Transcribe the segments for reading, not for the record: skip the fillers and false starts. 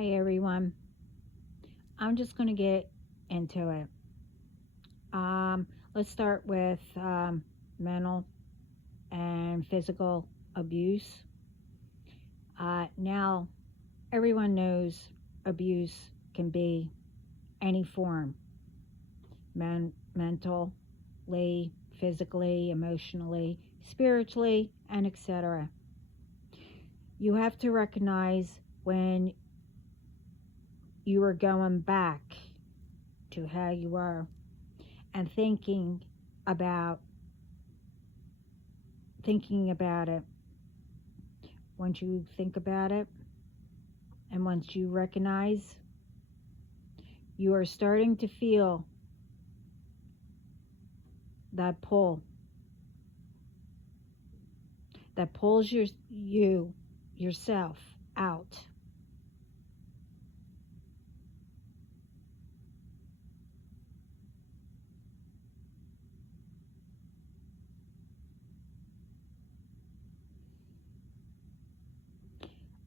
Hi everyone. I'm just going to get into it. Let's start with mental and physical abuse. Now, everyone knows abuse can be any form mentally, physically, emotionally, spiritually, and etc. You have to recognize when you are going back to how you were and about thinking about it. Once you think about it and once you recognize, you are starting to feel that pull that pulls you yourself out.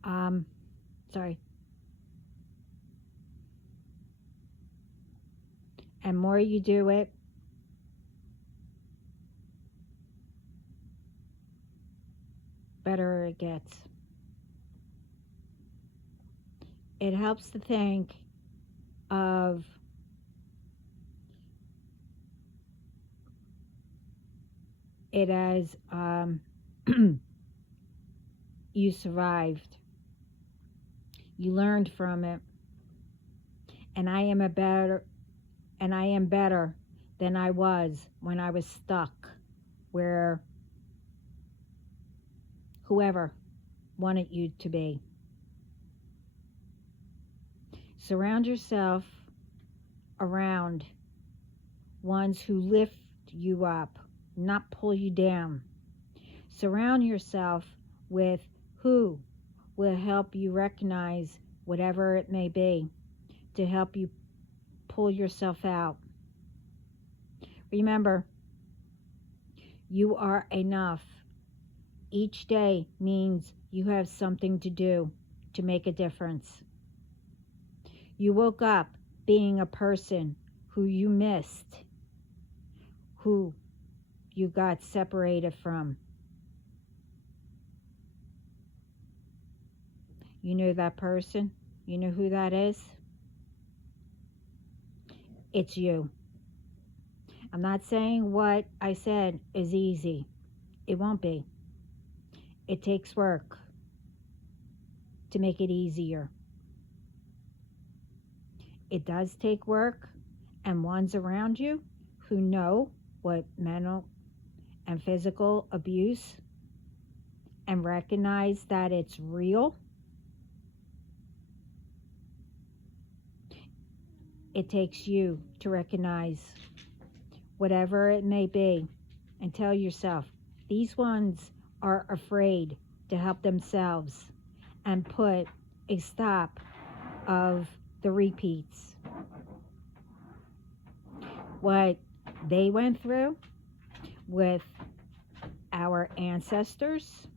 Um, sorry. And more you do it, better it gets. It helps to think of it as you survived. You learned from it, and I am better than I was when I was stuck where whoever wanted you to be. Surround yourself around ones who lift you up, not pull you down. Surround yourself with who will help you recognize whatever it may be to help you pull yourself out. Remember, you are enough. Each day means you have something to do to make a difference. You woke up being a person who you missed, who you got separated from. You know that person? You know who that is? It's you. I'm not saying what I said is easy. It won't be. It takes work to make it easier. It does take work, and ones around you who know what mental and physical abuse and recognize that it's real. It takes you to recognize whatever it may be and tell yourself, these ones are afraid to help themselves, and put a stop of the repeats. What they went through with our ancestors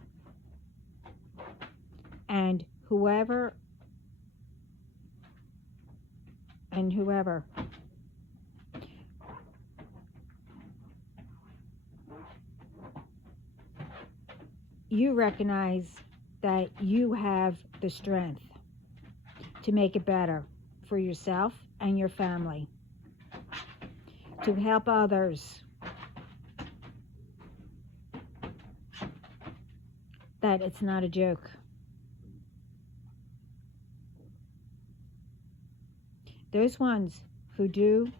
and whoever. You recognize that you have the strength to make it better for yourself and your family, to help others, that it's not a joke. Those ones who do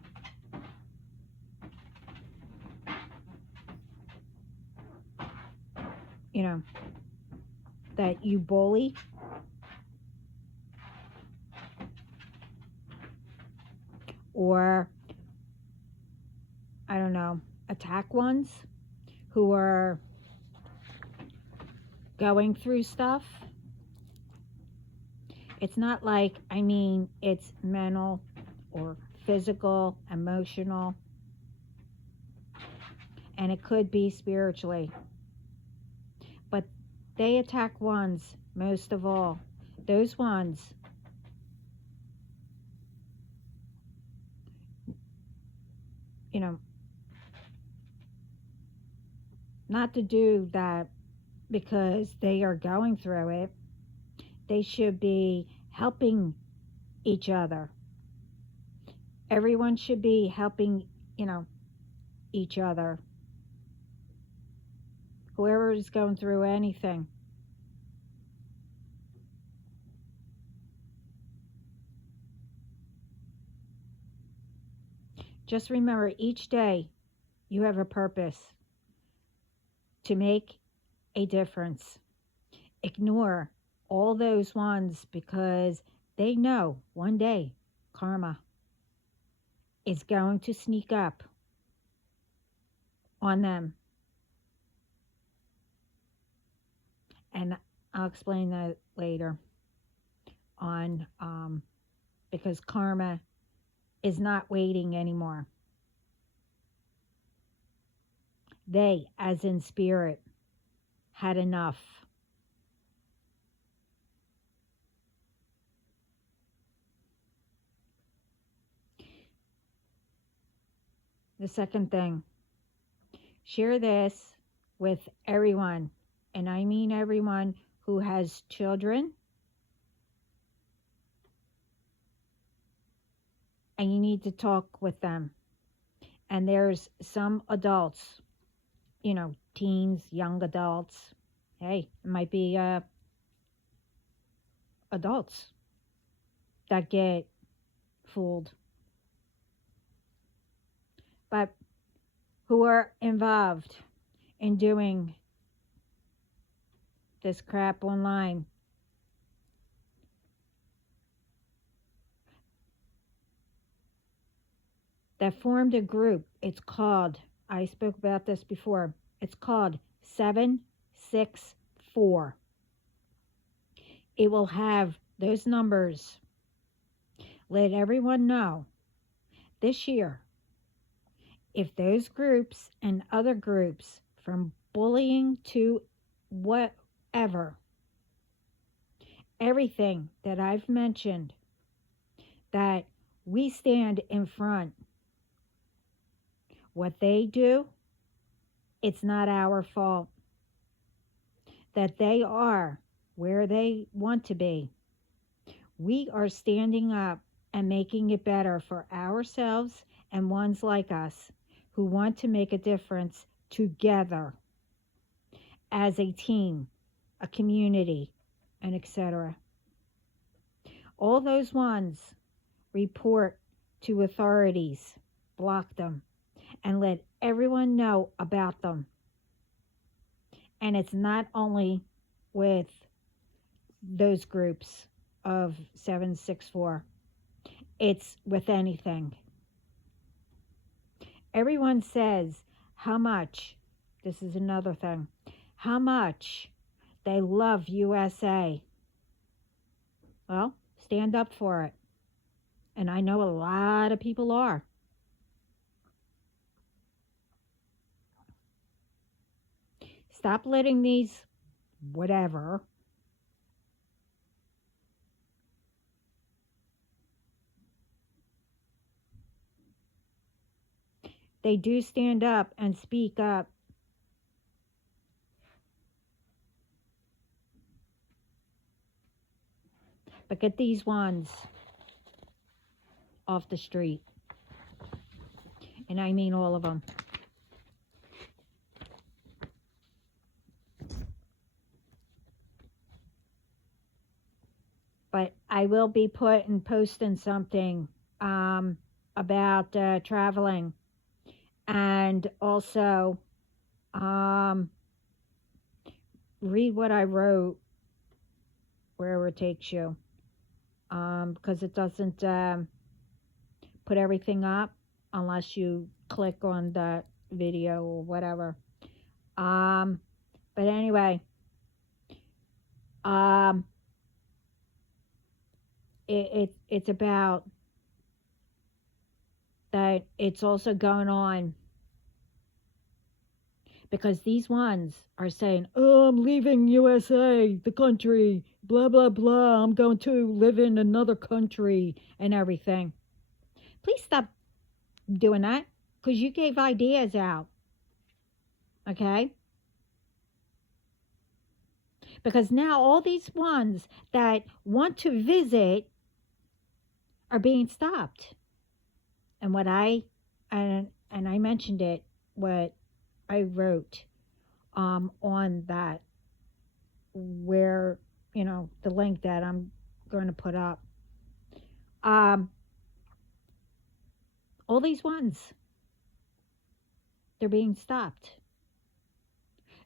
that you bully, or I don't know, attack ones who are going through stuff. It's not like, it's mental or physical, emotional, and it could be spiritually. But they attack ones most of all. Those ones you know, not to do that because they are going through it. They should be helping each other. Everyone should be helping, you know, each other. Whoever is going through anything. Just remember each day you have a purpose to make a difference. Ignore all those ones because they know one day karma is going to sneak up on them. And I'll explain that later on, because karma is not waiting anymore. They, as in spirit, had enough. The second thing, share this with everyone, and I mean everyone who has children, and you need to talk with them. And there's some adults, you know, teens, young adults. Hey, it might be adults that get fooled, but who are involved in doing this crap online. That formed a group. It's called, I spoke about this before, it's called 764. It will have those numbers. Let everyone know this year if those groups and other groups, from bullying to whatever, everything that I've mentioned, that we stand in front. What they do, it's not our fault. That they are where they want to be. We are standing up and making it better for ourselves and ones like us who want to make a difference together as a team, a community, and etc. All those ones report to authorities, block them, and let everyone know about them. And it's not only with those groups of 764, it's with anything. Everyone says how much, this is another thing, how much they love USA. Well, stand up for it. And I know a lot of people are. Stop letting these whatever they do stand up and speak up. But get these ones off the street. And I mean all of them. But I will be posting something about traveling, and also read what I wrote wherever it takes you, because it doesn't put everything up unless you click on the video or whatever. But anyway, it's about that. It's also going on because these ones are saying, oh, I'm leaving USA, the country, blah, blah, blah. I'm going to live in another country and everything. Please stop doing that, because you gave ideas out, okay? Because now all these ones that want to visit are being stopped. And what and I mentioned it, what I wrote on that, where, the link that I'm going to put up. Um, all these ones, they're being stopped.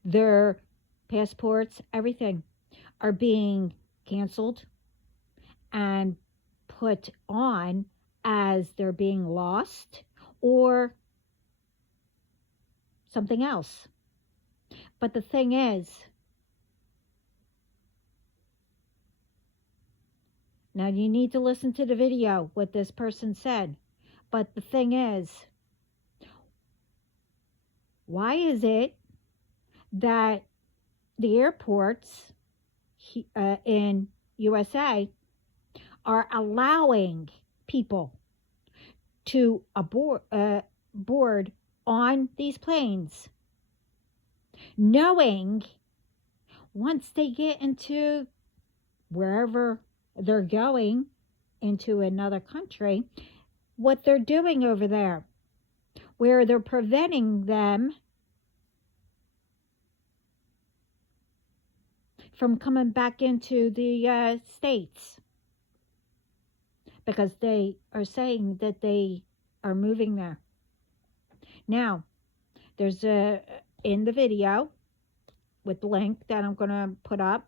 Their passports, everything, are being canceled and put on as they're being lost or something else. But the thing is, now you need to listen to the video, what this person said. But the thing is, why is it that the airports in USA are allowing people to board on these planes, knowing once they get into wherever they're going, into another country, what they're doing over there, where they're preventing them from coming back into the States, because they are saying that they are moving there. Now, there's in the video with the link that I'm going to put up,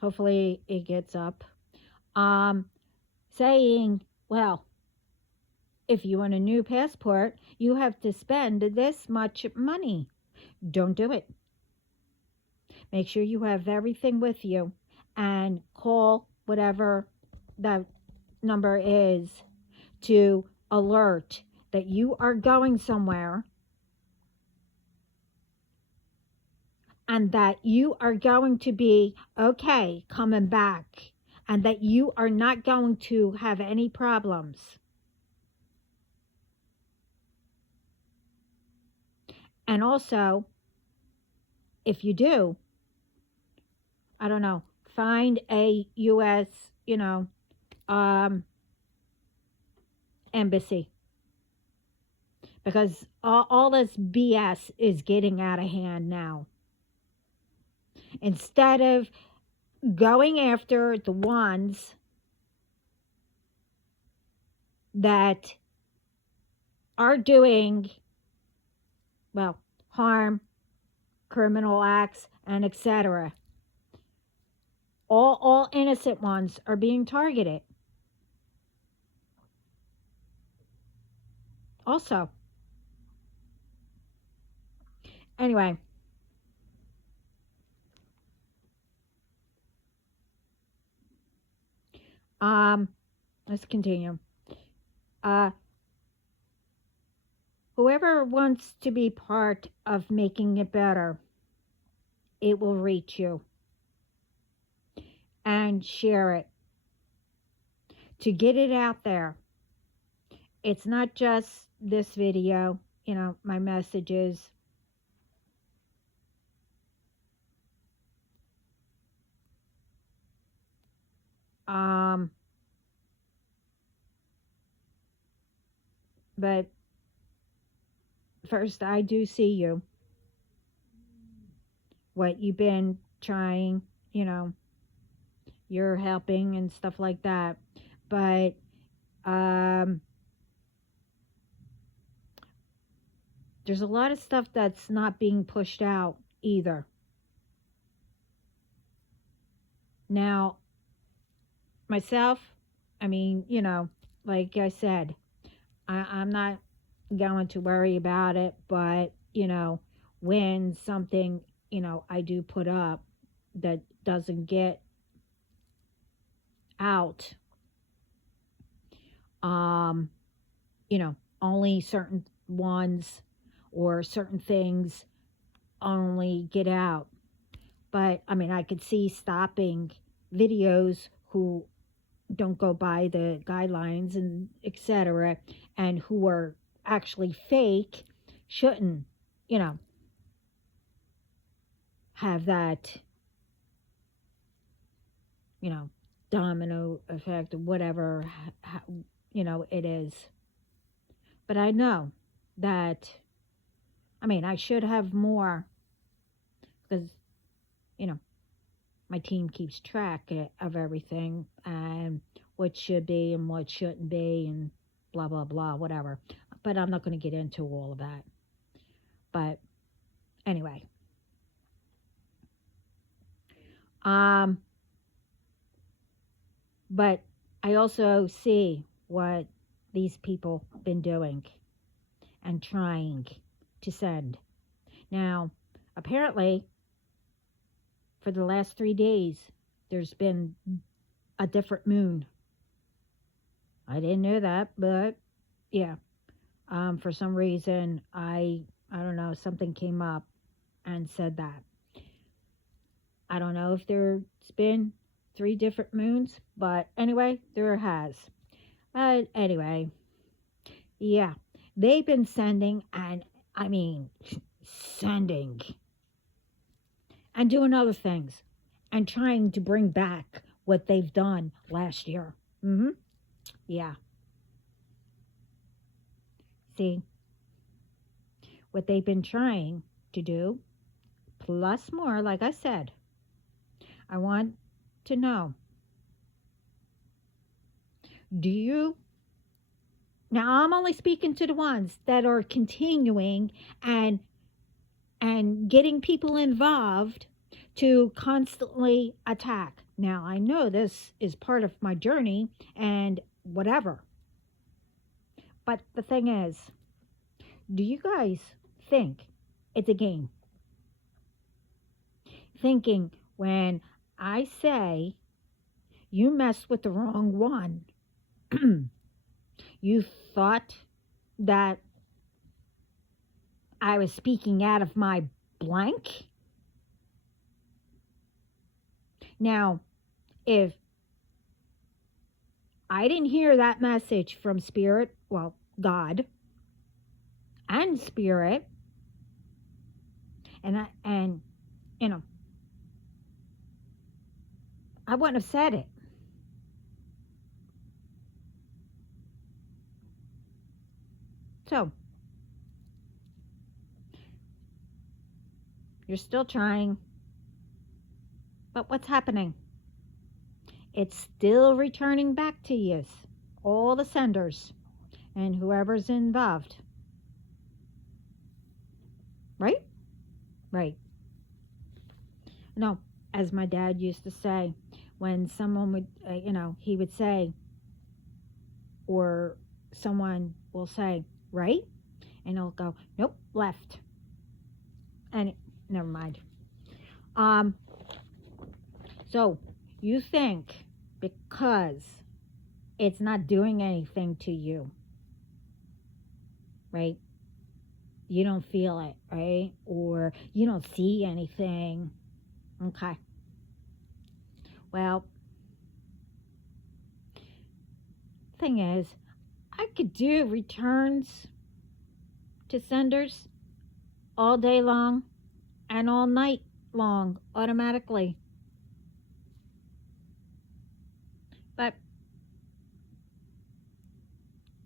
hopefully it gets up, saying, well, if you want a new passport, you have to spend this much money. Don't do it. Make sure you have everything with you and call whatever that number is to alert that you are going somewhere and that you are going to be okay coming back and that you are not going to have any problems. And also, if you do, I don't know, find a U.S., embassy. Because all this BS is getting out of hand now. Instead of going after the ones that are doing, well, harm, criminal acts, and etc. All innocent ones are being targeted. Also, anyway, let's continue. Whoever wants to be part of making it better, it will reach you. And share it to get it out there. It's not just this video, my messages. But first, I do see you. What you've been trying, you're helping and stuff like that. But there's a lot of stuff that's not being pushed out either. Now, myself, like I said, I'm not going to worry about it, but, when something, I do put up that doesn't get out, only certain ones or certain things only get out. But I could see stopping videos who don't go by the guidelines and etc., and who are actually fake shouldn't, you know, have that, you know, domino effect or whatever, it is. But I know that, I mean, I should have more because, you know, my team keeps track of everything and what should be and what shouldn't be and blah, blah, blah, whatever. But I'm not going to get into all of that. But anyway, um, but I also see what these people been doing and trying to send. Now, apparently, for the last 3 days, there's been a different moon. I didn't know that, but yeah. For some reason, I don't know, something came up and said that. I don't know if there's been 3 different moons, but anyway, there has. Anyway, yeah, they've been sending, and I mean, sending and doing other things and trying to bring back what they've done last year. Yeah. See, what they've been trying to do, plus more, like I said. I want to know, do you, now I'm only speaking to the ones that are continuing and getting people involved to constantly attack. Now, I know this is part of my journey and whatever. But the thing is, do you guys think it's a game? Thinking when I say you messed with the wrong one, you thought that I was speaking out of my blank? Now, if I didn't hear that message from Spirit, well, God and Spirit, and you know, I wouldn't have said it. So, you're still trying, but what's happening? It's still returning back to you, all the senders and whoever's involved. Right? Right. No, as my dad used to say, when someone would, he would say, or someone will say, right? And he'll go, nope, left. And never mind. So you think because it's not doing anything to you, right? You don't feel it, right? Or you don't see anything. Okay. Well, thing is, I could do returns to senders all day long and all night long automatically. But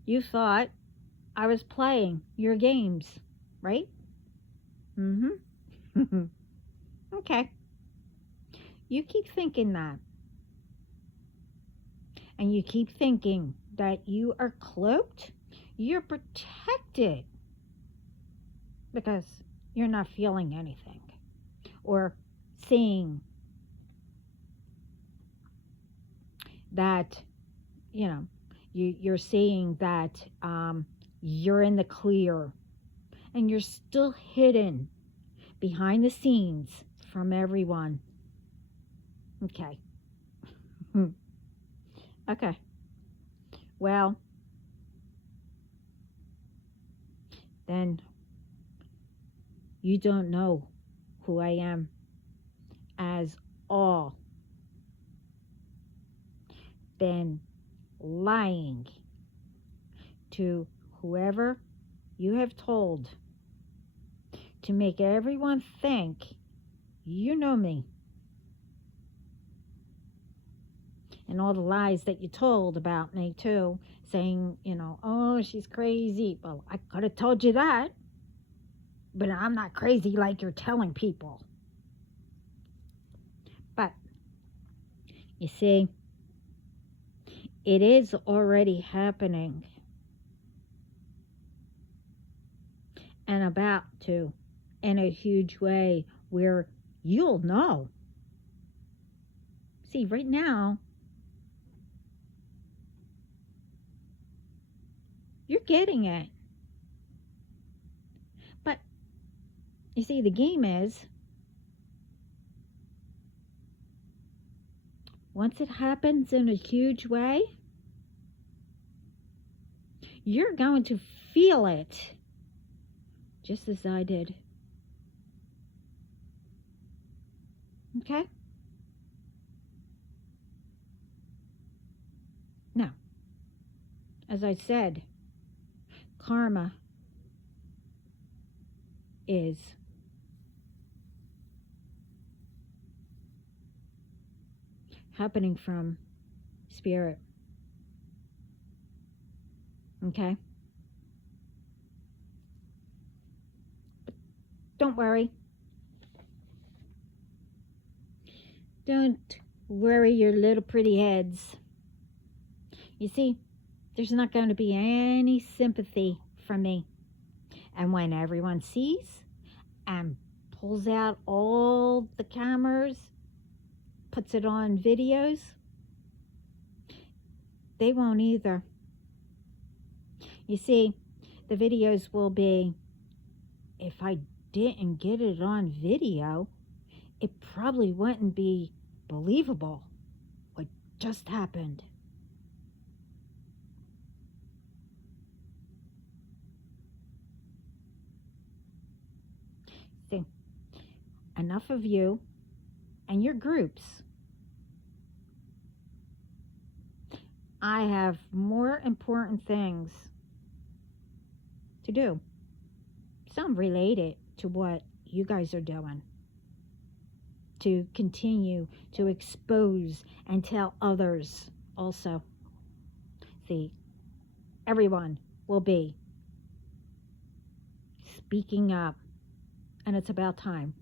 you thought I was playing your games, right? Okay. You keep thinking that. And you keep thinking that you are cloaked, you're protected because you're not feeling anything or seeing that, you're seeing that you're in the clear and you're still hidden behind the scenes from everyone. Okay. Okay. Well, then you don't know who I am as all. been lying to whoever you have told to make everyone think you know me. And all the lies that you told about me, too, saying, oh, she's crazy. Well, I could have told you that, but I'm not crazy like you're telling people. But, you see, it is already happening and about to in a huge way where you'll know. See, right now, you're getting it. But, you see, the game is, once it happens in a huge way, you're going to feel it, just as I did. Okay? Now, as I said, karma is happening from spirit. Okay? But don't worry. Don't worry your little pretty heads. You see, there's not going to be any sympathy from me. And when everyone sees and pulls out all the cameras, puts it on videos, they won't either. You see, the videos will be, if I didn't get it on video, it probably wouldn't be believable what just happened. See, enough of you and your groups. I have more important things to do. Some related to what you guys are doing. To continue to expose and tell others also. See, everyone will be speaking up, and it's about time.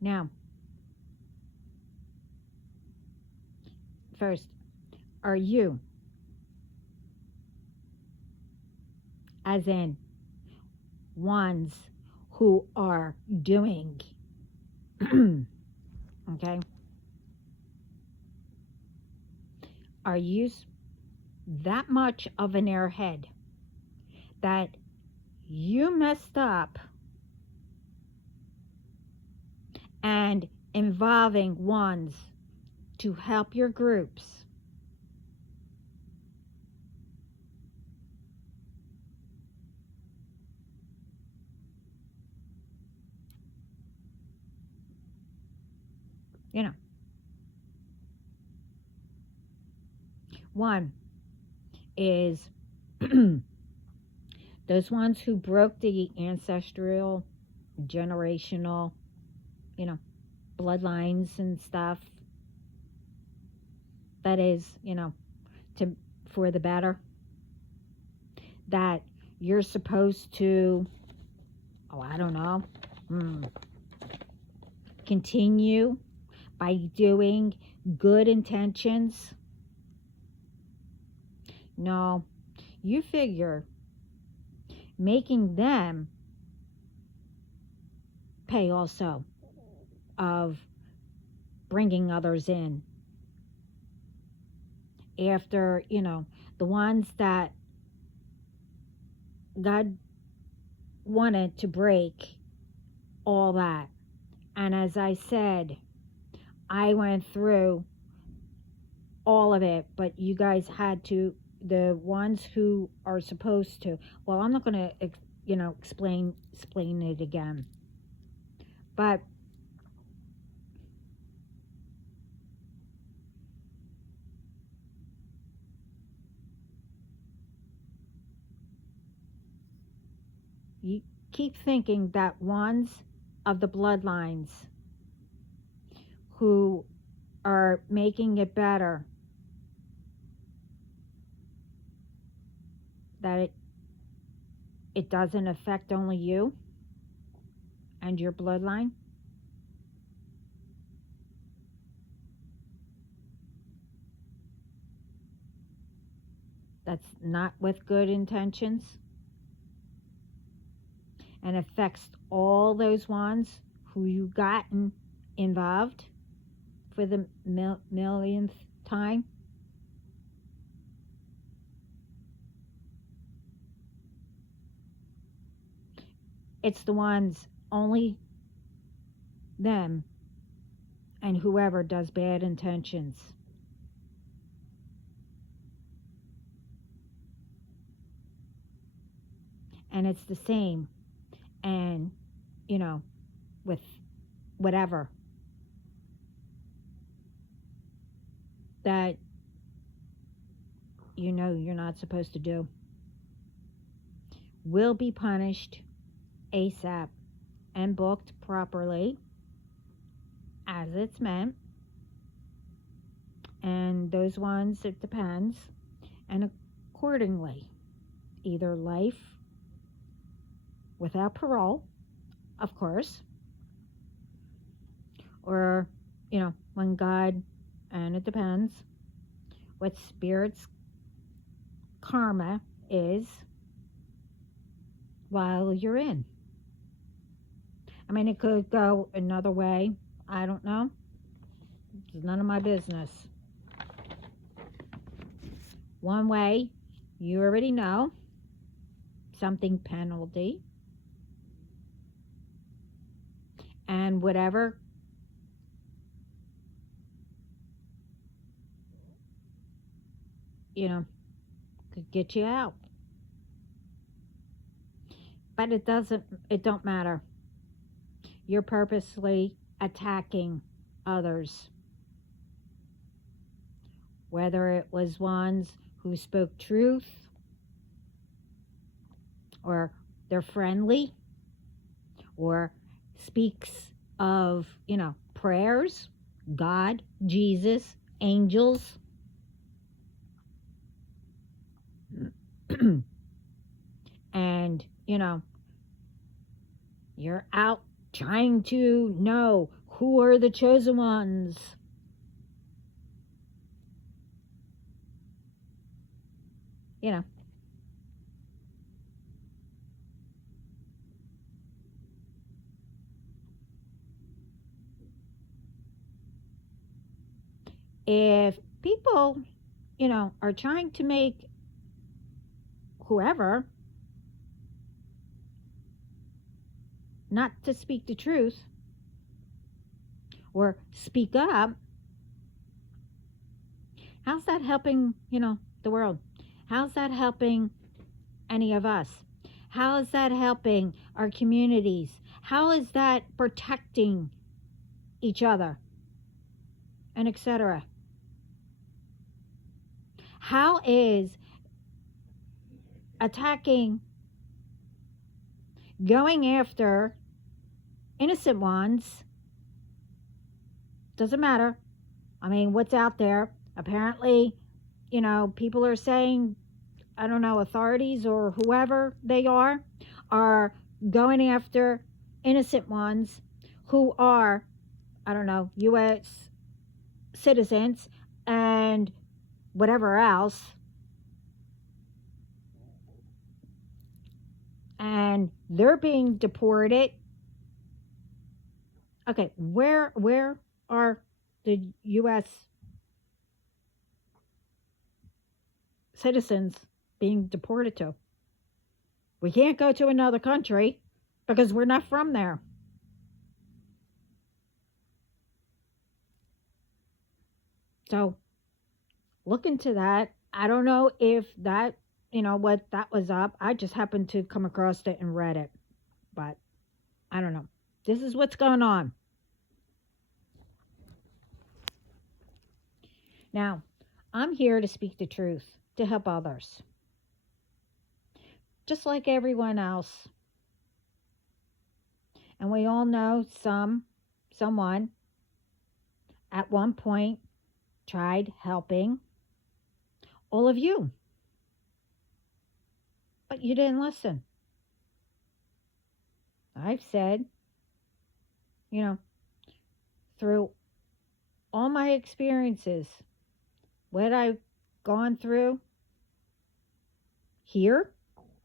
Now, first, are you, as in ones who are doing, okay? Are you that much of an airhead that you messed up and involving ones to help your groups? One is those ones who broke the ancestral, generational, bloodlines and stuff. That is, for the better. That you're supposed to, I don't know, continue by doing good intentions. No, you figure making them pay also of bringing others in. After, the ones that God wanted to break all that. And as I said, I went through all of it, but you guys had to the ones who are supposed to. Well, I'm not going to, explain it again. But you keep thinking that ones of the bloodlines who are making it better, that it doesn't affect only you and your bloodline. That's not with good intentions and affects all those ones who you gotten involved for the millionth time. It's the ones, only them and whoever does bad intentions. And it's the same, and with whatever that you're not supposed to do will be punished ASAP and booked properly as it's meant. And those ones, it depends. And accordingly, either life without parole, of course, or, when God, and it depends what spirit's karma is while you're in. I mean, it could go another way. I don't know. It's none of my business. One way, you already know, something penalty. And whatever could get you out. But it don't matter. You're purposely attacking others. Whether it was ones who spoke truth, or they're friendly, or speaks of, prayers, God, Jesus, angels. And, you're out trying to know who are the chosen ones. If people, are trying to make whoever not to speak the truth or speak up, how's that helping, the world? How's that helping any of us? How is that helping our communities? How is that protecting each other? And etc. How is attacking, going after innocent ones? Doesn't matter. I mean, what's out there? Apparently, people are saying, I don't know, authorities or whoever they are going after innocent ones who are, I don't know, U.S. citizens and whatever else. And they're being deported. Okay, where are the U.S. citizens being deported to? We can't go to another country because we're not from there. So look into that. I don't know if that, what that was up. I just happened to come across it and read it, but I don't know. This is what's going on. Now, I'm here to speak the truth, to help others, just like everyone else. And we all know someone at one point tried helping all of you, but you didn't listen. I've said, you know, through all my experiences, what I've gone through here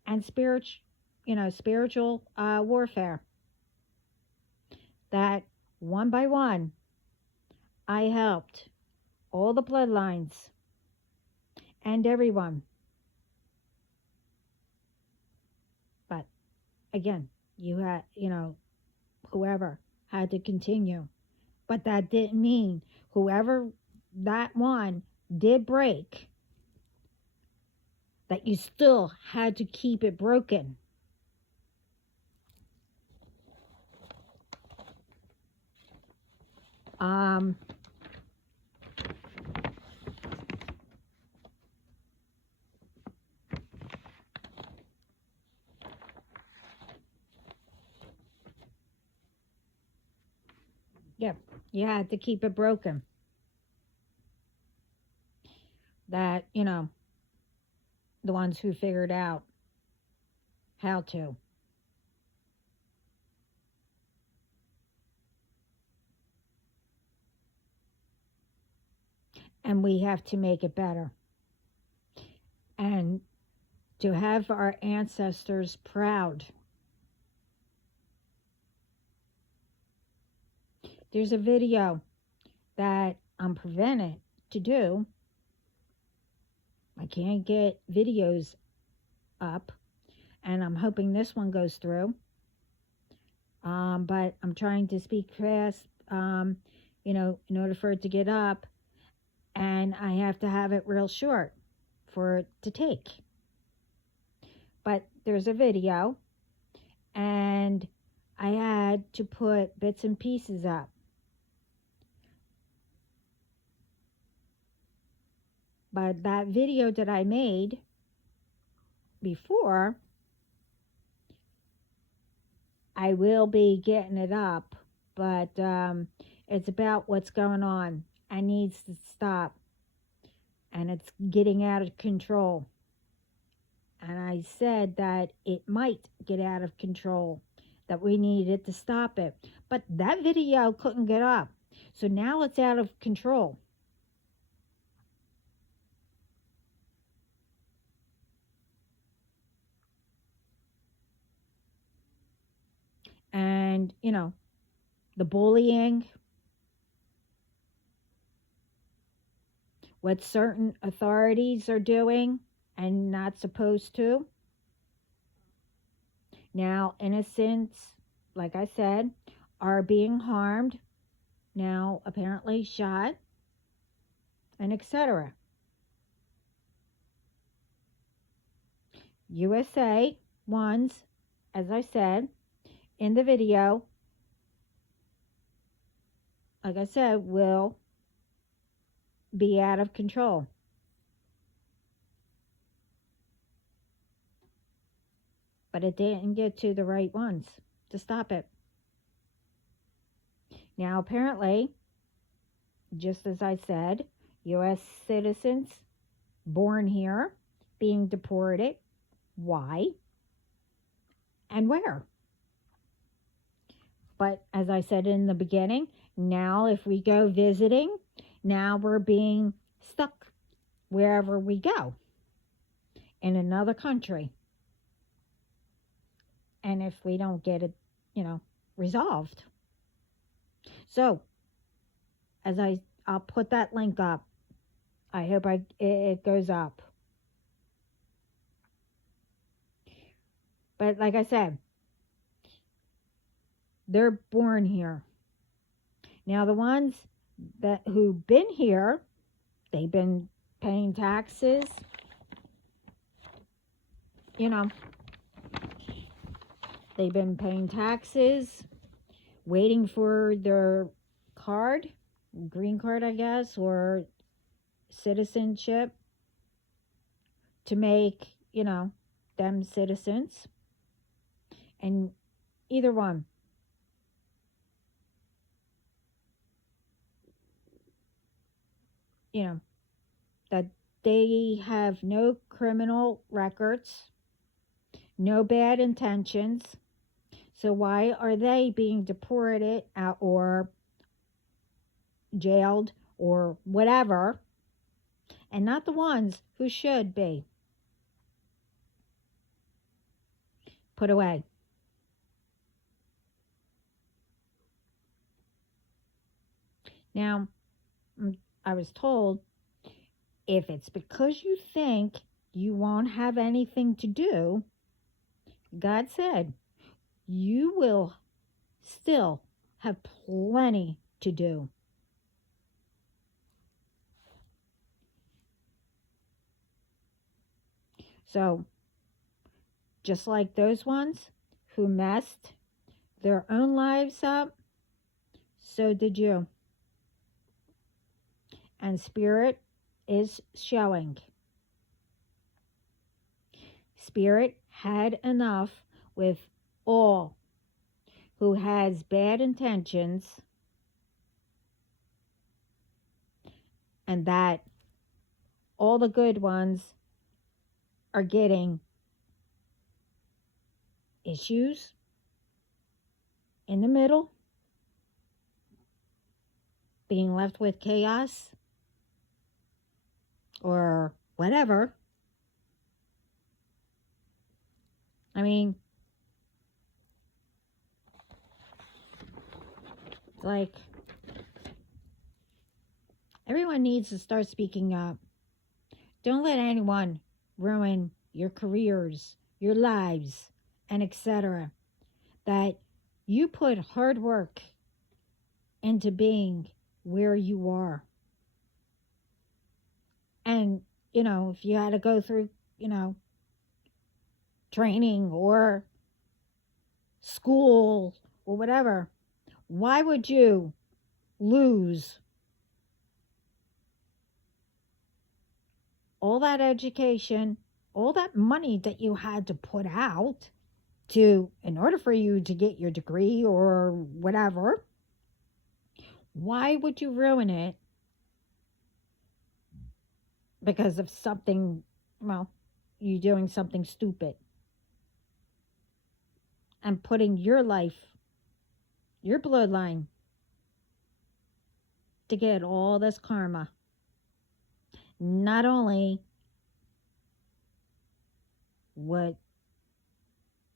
and spiritual warfare, that one by one I helped all the bloodlines and everyone. But again, whoever had to continue. But that didn't mean whoever that one did break, that you still had to keep it broken. Um, yeah, you had to keep it broken. That, the ones who figured out how to. And we have to make it better. And to have our ancestors proud. There's a video that I'm prevented to do. I can't get videos up, and I'm hoping this one goes through. But I'm trying to speak fast, in order for it to get up, and I have to have it real short for it to take. But there's a video, and I had to put bits and pieces up. But that video that I made before, I will be getting it up, but it's about what's going on and needs to stop, and it's getting out of control. And I said that it might get out of control, that we needed to stop it. But that video couldn't get up, so now it's out of control. And, the bullying, what certain authorities are doing and not supposed to. Now, innocents, like I said, are being harmed, now apparently shot, and etc. USA ones, as I said in the video, like I said, will be out of control. But it didn't get to the right ones to stop it. Now, apparently, just as I said, U.S. citizens born here being deported. Why? And where? But as I said in the beginning, now if we go visiting, now we're being stuck wherever we go in another country. And if we don't get it, resolved. So, I'll put that link up. I hope it goes up. But like I said, they're born here. Now the ones who've been here, they've been paying taxes, you know, they've been paying taxes, waiting for their card, green card, I guess, or citizenship to make, them citizens. And either one, that they have no criminal records, no bad intentions. So why are they being deported out or jailed or whatever, and not the ones who should be put away? Now, I was told, if it's because you think you won't have anything to do, God said you will still have plenty to do. So, just like those ones who messed their own lives up, so did you. And Spirit is showing. Spirit had enough with all who has bad intentions, and that all the good ones are getting issues in the middle, being left with chaos or whatever. I mean, like, everyone needs to start speaking up. Don't let anyone ruin your careers, your lives, and etc. That you put hard work into being where you are. And, if you had to go through, training or school or whatever, why would you lose all that education, all that money that you had to put out in order for you to get your degree or whatever? Why would you ruin it because of something, you doing something stupid and putting your life, your bloodline, to get all this karma? Not only what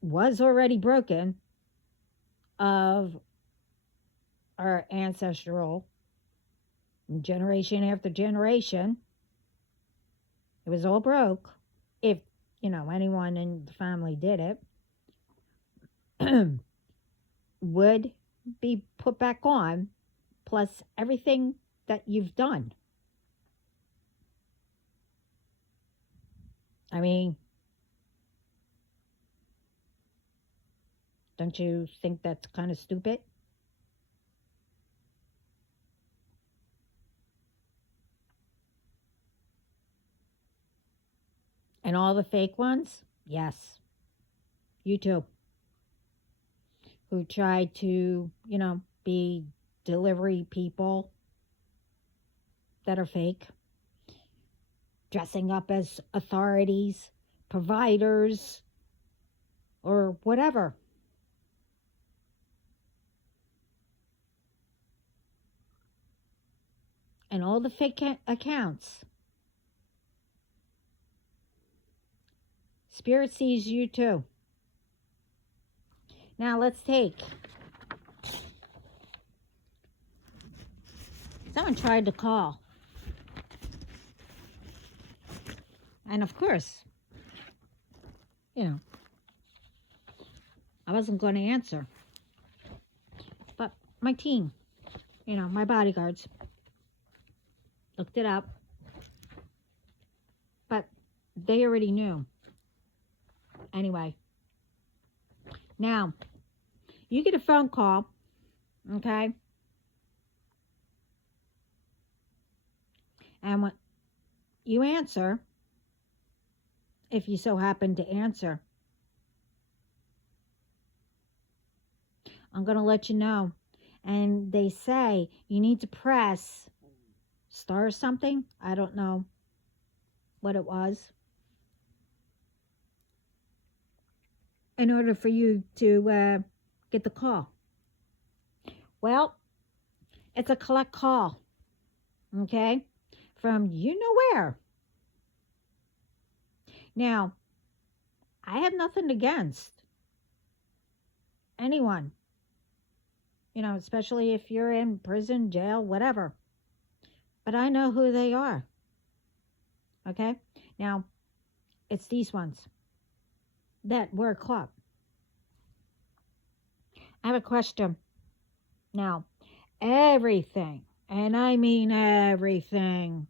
was already broken of our ancestral generation after generation, it was all broke. If, anyone in the family did it, would be put back on, plus everything that you've done. I mean, don't you think that's kind of stupid? And all the fake ones? Yes. You too. Who try to, be delivery people that are fake, dressing up as authorities, providers, or whatever. And all the fake accounts. Spirit sees you too. Now let's take. Someone tried to call. And of course, I wasn't going to answer. But my team, my bodyguards, looked it up. They already knew. Anyway, now you get a phone call, okay? And when you answer, if you so happen to answer, I'm going to let you know. And they say you need to press star something. I don't know what it was. In order for you to get the call. Well, it's a collect call, okay, from you know where. Now, I have nothing against anyone, especially if you're in prison, jail, whatever. But I know who they are, okay? Now, it's these ones that were caught. I have a question. Now, everything, and I mean everything,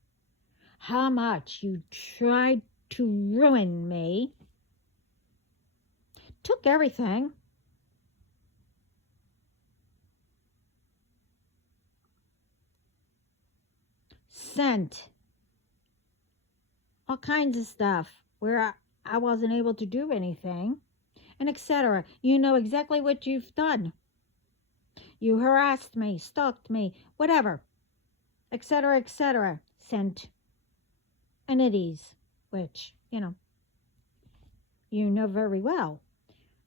how much you tried to ruin me, took everything. Sent all kinds of stuff where I wasn't able to do anything, and etc. You know exactly what you've done. You harassed me, stalked me, whatever, etc., etc. Sent entities, which, you know very well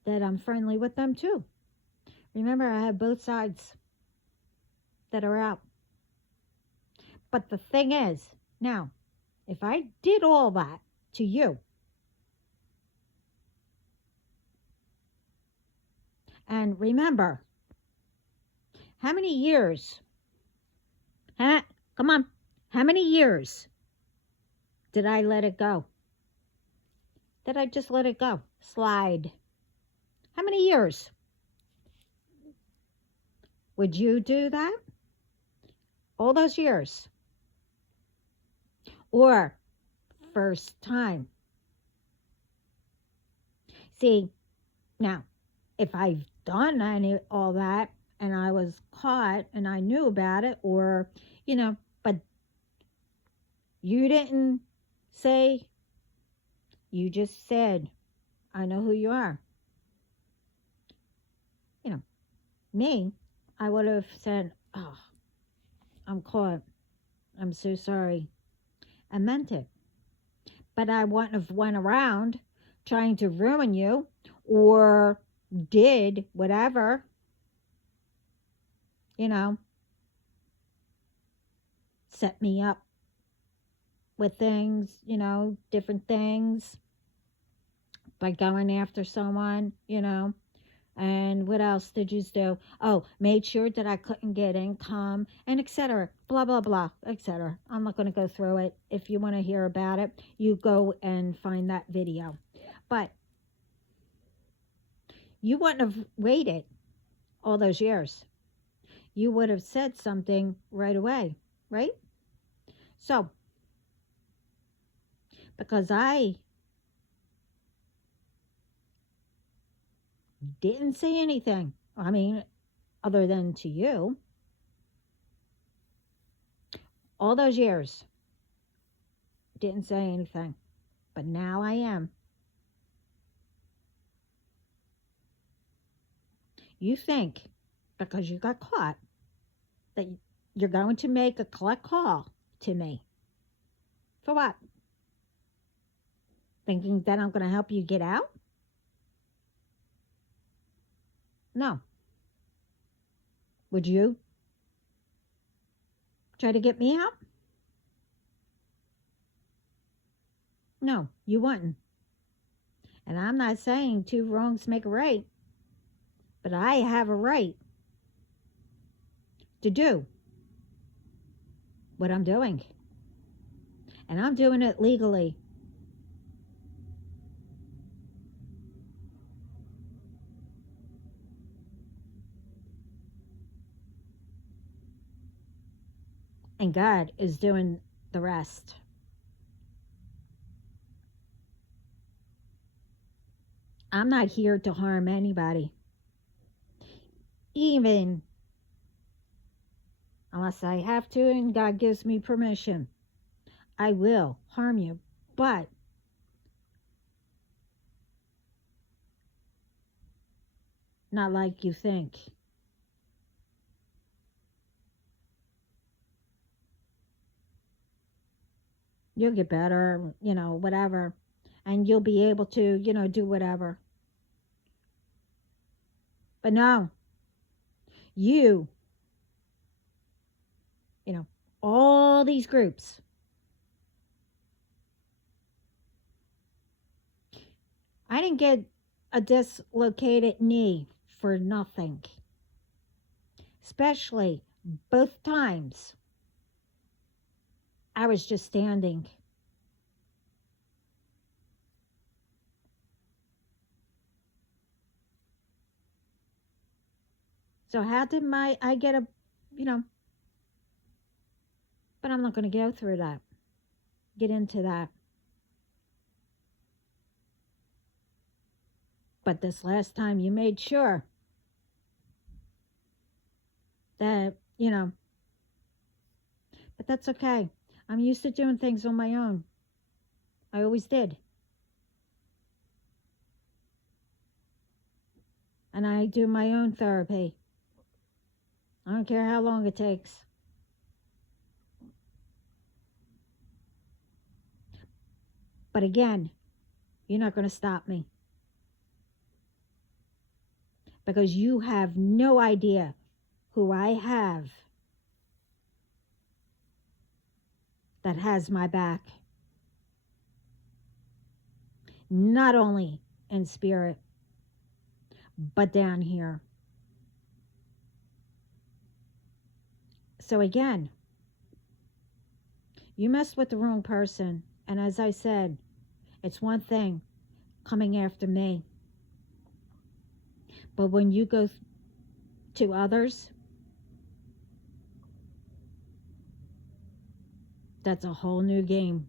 that I'm friendly with them too. Remember, I have both sides that are out. But the thing is, now, if I did all that to you, and remember, how many years? Come on. How many years did I let it go? Did I just let it go? Slide. How many years? Would you do that? All those years? Or first time? See, now, if I've done all that and I was caught and I knew about it, or, but you didn't say, you just said, I know who you are. Me, I would have said, oh, I'm caught. I'm so sorry. I meant it. But I wouldn't have went around trying to ruin you or did whatever, set me up with things, different things by going after someone, And what else did you do? Oh, made sure that I couldn't get income and etc. Blah, blah, blah, etc. I'm not going to go through it. If you want to hear about it, you go and find that video. But you wouldn't have waited all those years. You would have said something right away, right? So, because I didn't say anything, other than to you, all those years, didn't say anything. But now I am. You think, because you got caught, that you're going to make a collect call to me. For what? Thinking that I'm going to help you get out? No. Would you try to get me out? No, you wouldn't. And I'm not saying two wrongs make a right, but I have a right to do what I'm doing. And I'm doing it legally. And God is doing the rest. I'm not here to harm anybody. Even unless I have to and God gives me permission, I will harm you. But not like you think. You'll get better, whatever. And you'll be able to, do whatever. But no, you, you know, all these groups, I didn't get a dislocated knee for nothing. Especially both times I was just standing. So how did I get a, you know, but I'm not going to go through that, get into that. But this last time you made sure that, but that's okay. I'm used to doing things on my own. I always did. And I do my own therapy. I don't care how long it takes. But again, you're not going to stop me. Because you have no idea who I have that has my back. Not only in spirit, but down here. So again, you messed with the wrong person. And as I said, it's one thing coming after me. But when you go to others, that's a whole new game.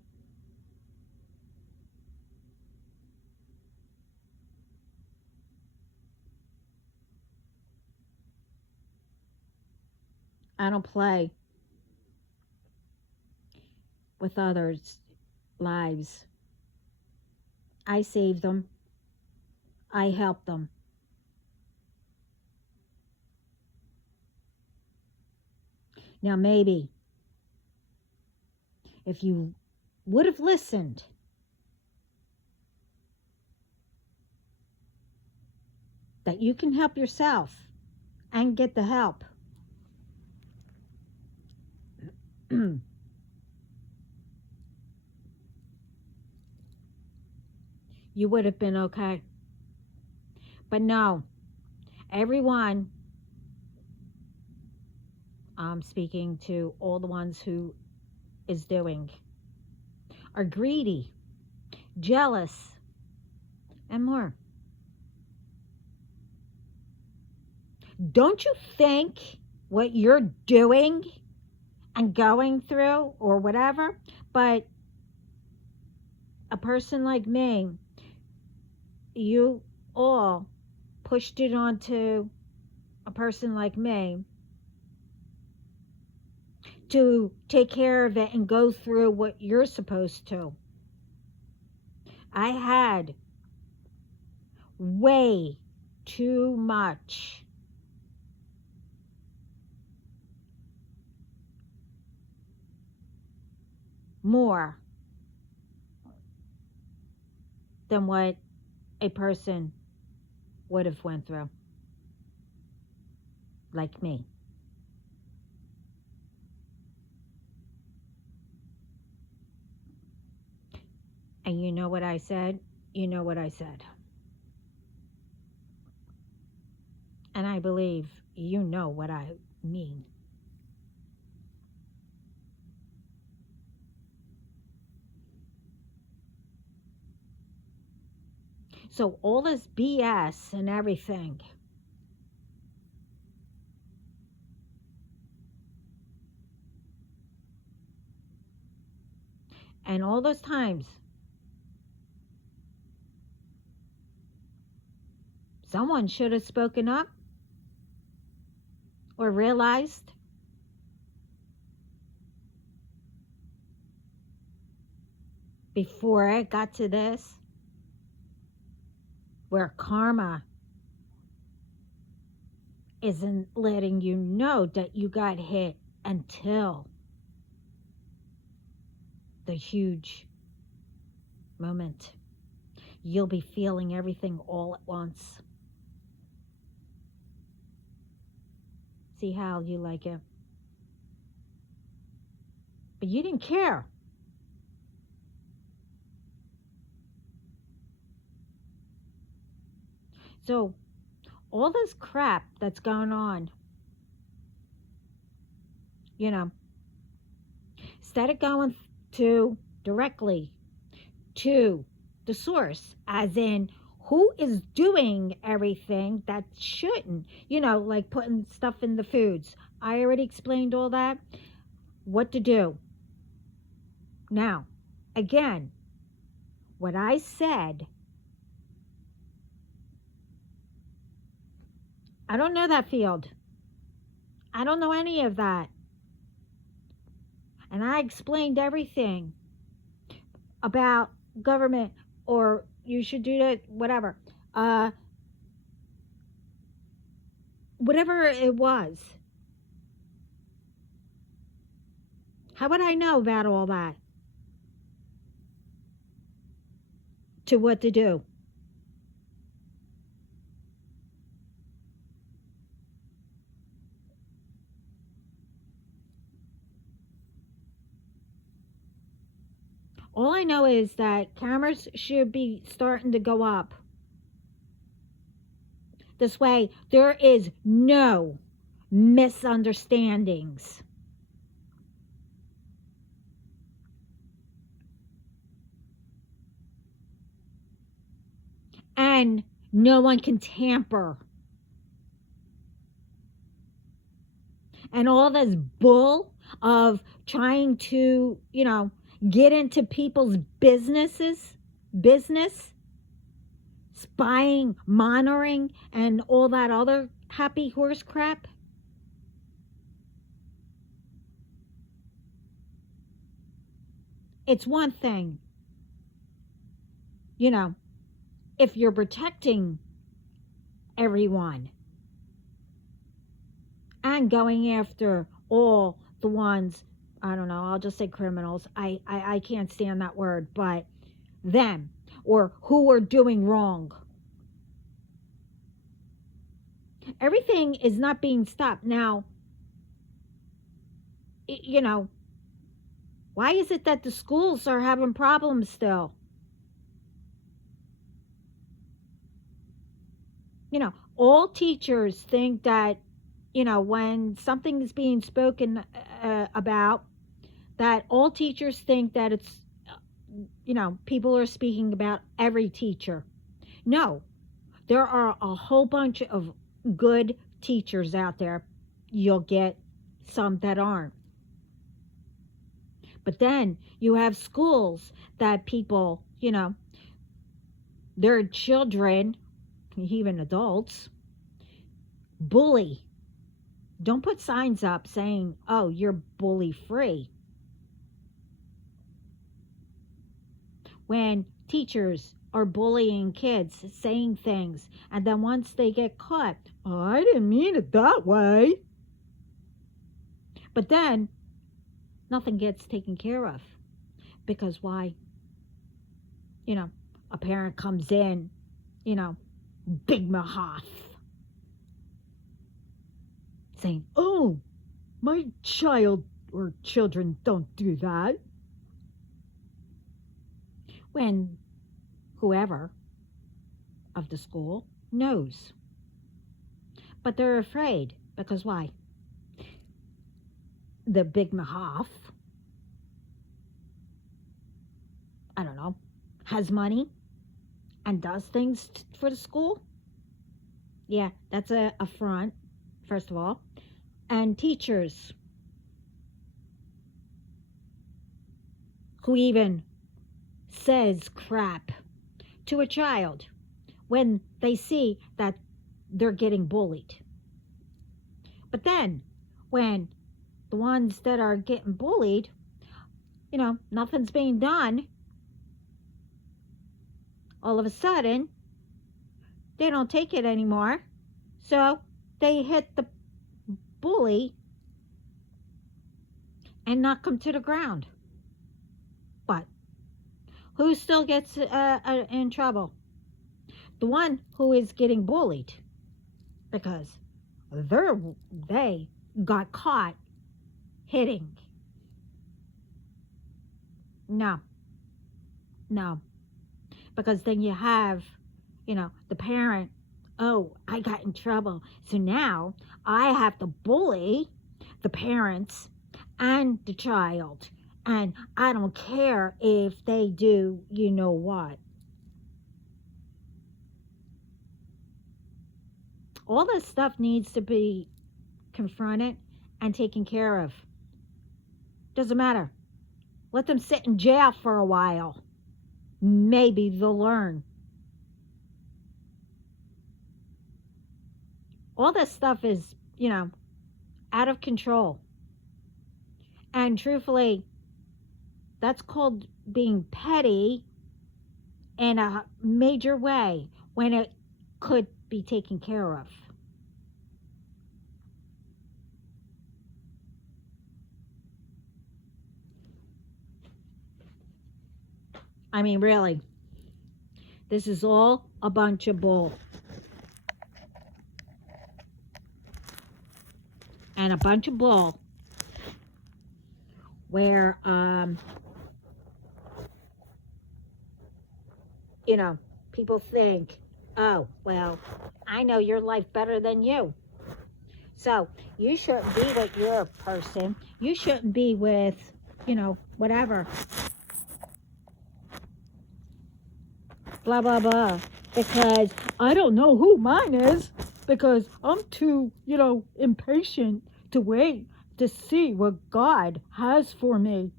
I don't play with others' lives. I save them. I help them. Now, maybe if you would have listened, that you can help yourself and get the help. You would have been okay. But no, everyone, I'm speaking to all the ones who is doing, are greedy, jealous, and more. Don't you think what you're doing and going through or whatever, but a person like me, you all pushed it onto a person like me to take care of it and go through what you're supposed to. I had way too much more than what a person would have went through, like me. And you know what I said? You know what I said. And I believe you know what I mean. So all this BS and everything, and all those times Someone should have spoken up or realized before it got to this, where karma isn't letting you know that you got hit until the huge moment. You'll be feeling everything all at once. See how you like it. But you didn't care. So, all this crap that's going on, you know, instead of going to directly to the source, as in who is doing everything that shouldn't, like putting stuff in the foods. I already explained all that, what to do. Now, again, what I said, I don't know that field. I don't know any of that. And I explained everything about government, or you should do that, whatever. Whatever it was. How would I know about all that? To what to do? All I know is that cameras should be starting to go up. This way, there is no misunderstandings. And no one can tamper. And all this bull of trying to, get into people's business, spying, monitoring, and all that other happy horse crap. It's one thing, if you're protecting everyone and going after all the ones, I don't know, I'll just say criminals. I can't stand that word, but them, or who are doing wrong. Everything is not being stopped. Now, why is it that the schools are having problems still? All teachers think that, when something is being spoken about, that all teachers think that it's, people are speaking about every teacher. No, there are a whole bunch of good teachers out there. You'll get some that aren't. But then you have schools that people, their children, even adults, bully. Don't put signs up saying, oh, you're bully free. When teachers are bullying kids, saying things, and then once they get caught, oh, I didn't mean it that way. But then nothing gets taken care of. Because why? A parent comes in, big mahoff, saying, oh, my child or children don't do that. When whoever of the school knows. But they're afraid, because why? The big mahoff, I don't know, has money and does things for the school. Yeah, that's a front, first of all. And teachers who even says crap to a child. when they see that they're getting bullied. But then when the ones that are getting bullied, nothing's being done, all of a sudden they don't take it anymore. So they hit the bully and knock him to the ground. But who still gets in trouble? The one who is getting bullied, because they got caught hitting. No, because then you have, the parent. Oh, I got in trouble, so now I have to bully the parents and the child, and I don't care if they do what. All this stuff needs to be confronted and taken care of. Doesn't matter. Let them sit in jail for a while. Maybe they'll learn. All this stuff is, out of control. And truthfully, that's called being petty in a major way when it could be taken care of. I mean, really, this is all a bunch of bull. And a bunch of bull where, people think, oh, well, I know your life better than you. So you shouldn't be with your person. You shouldn't be with, whatever. Blah, blah, blah. Because I don't know who mine is. Because I'm too, impatient to wait to see what God has for me.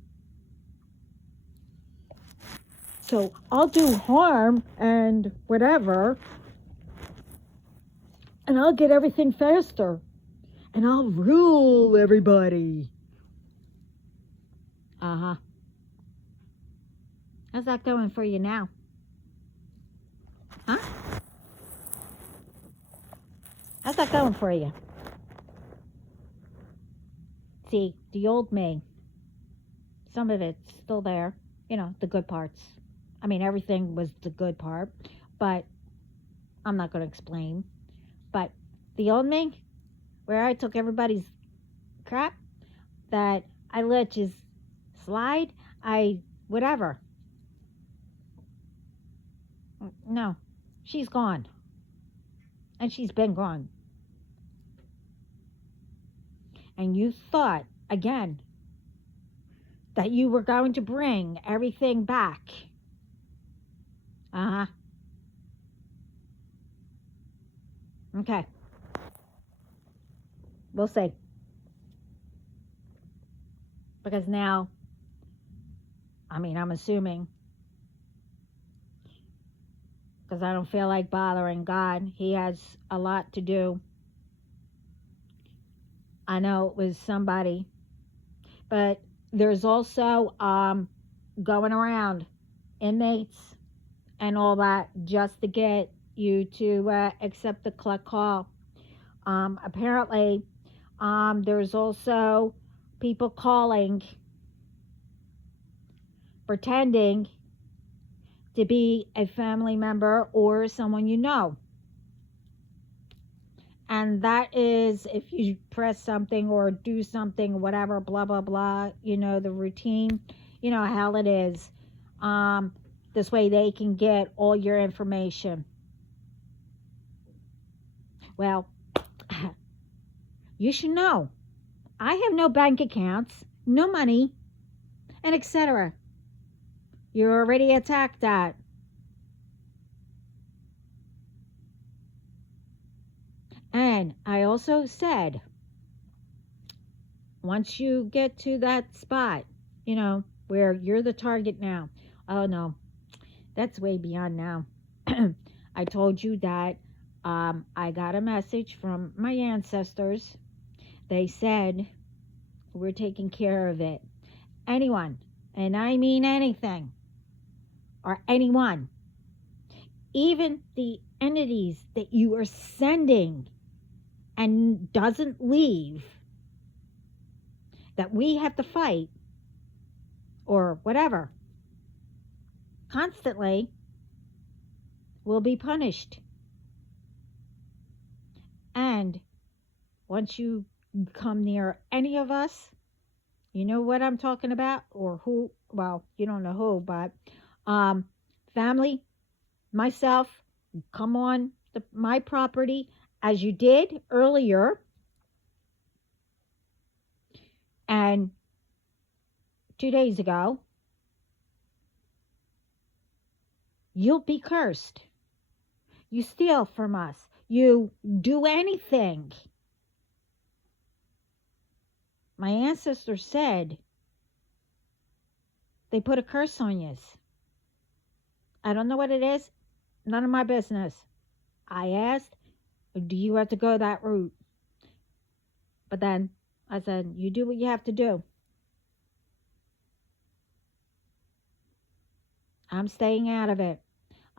So I'll do harm and whatever. And I'll get everything faster. And I'll rule everybody. Uh-huh. How's that going for you now? Huh? How's that going for you? See, the old me, some of it's still there, the good parts. I mean, everything was the good part, but I'm not going to explain. But the old me, where I took everybody's crap, that I let just slide, whatever. No, she's gone. And she's been gone. And you thought, again, that you were going to bring everything back. Uh-huh. Okay. We'll see. Because now, I'm assuming, because I don't feel like bothering God. He has a lot to do. I know it was somebody, but there's also going around inmates and all that just to get you to accept the call. Apparently, there's also people calling, pretending to be a family member or someone you know. And that is if you press something or do something, whatever, blah, blah, blah, the routine, how it is. This way they can get all your information. Well, you should know. I have no bank accounts, no money, and etc. You already attacked that. And I also said, once you get to that spot, where you're the target now. Oh no, that's way beyond now. I told you that I got a message from my ancestors. They said we're taking care of it. Anyone, and I mean anything, or anyone, even the entities that you are sending and doesn't leave, that we have to fight, or whatever, constantly, will be punished. And once you come near any of us, you know what I'm talking about, or who, well, you don't know who, but um, family, myself, come on my property as you did earlier, and 2 days ago, you'll be cursed. You steal from us. You do anything. My ancestors said they put a curse on you. I don't know what it is. None of my business. I asked, do you have to go that route? But then I said, you do what you have to do. I'm staying out of it.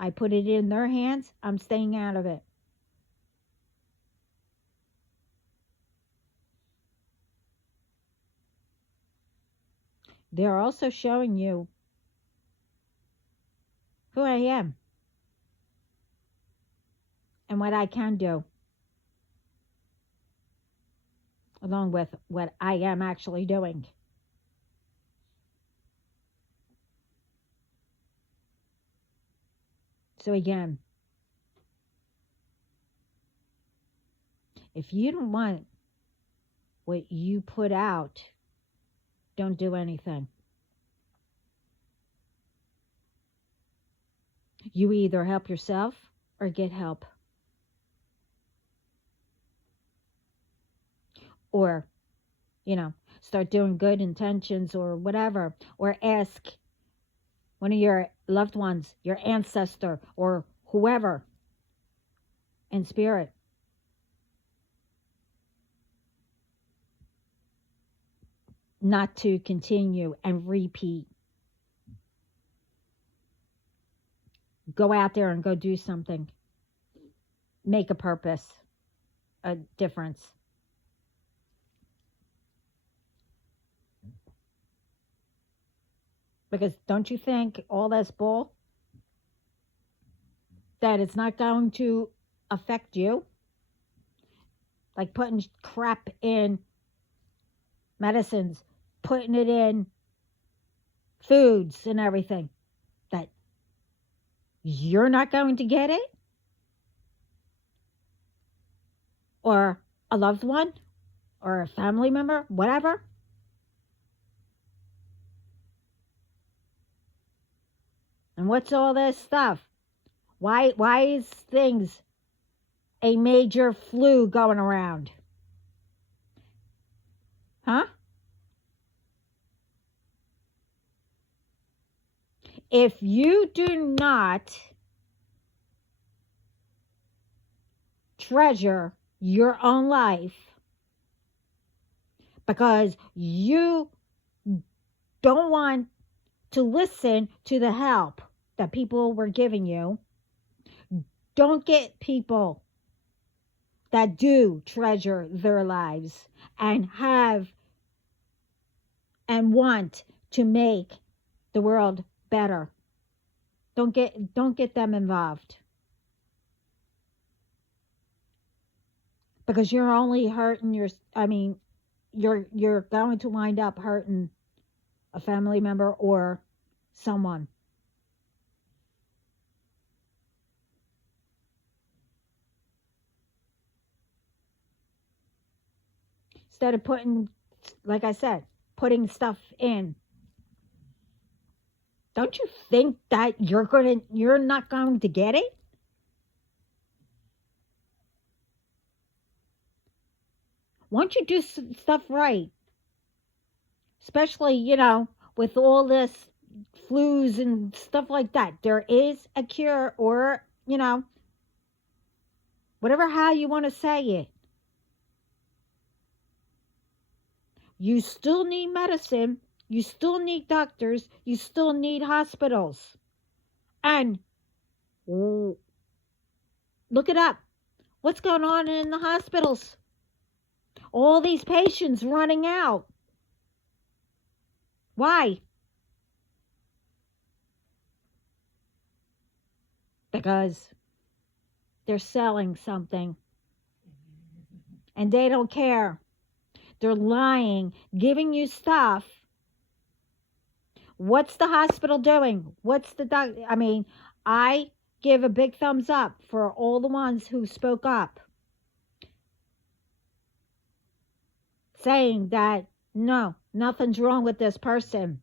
I put it in their hands. I'm staying out of it. They're also showing you who I am and what I can do, along with what I am actually doing. So again, if you don't want what you put out, don't do anything. You either help yourself or get help. Or, start doing good intentions or whatever. Or ask one of your loved ones, your ancestor, or whoever in spirit. Not to continue and repeat. Go out there and go do something. Make a purpose, a difference. Because don't you think all this bull, that it's not going to affect you? Like putting crap in medicines, putting it in foods and everything, that you're not going to get it? Or a loved one? Or a family member? Whatever? And what's all this stuff? Why is things a major flu going around? Huh? If you do not treasure your own life because you don't want to listen to the help that people were giving you, don't get people that do treasure their lives and have and want to make the world better. Don't get them involved. Because you're only hurting you're going to wind up hurting a family member or someone. Instead of putting, like I said, putting stuff in, don't you think that you're not going to get it? Once you do stuff right, especially, with all this flus and stuff like that, there is a cure, or, whatever how you want to say it. You still need medicine. You still need doctors. You still need hospitals. And look it up. What's going on in the hospitals? All these patients running out. Why? Because they're selling something. And they don't care. They're lying, giving you stuff. What's the hospital doing? What's the doctor? I mean, I give a big thumbs up for all the ones who spoke up, saying that, no, nothing's wrong with this person.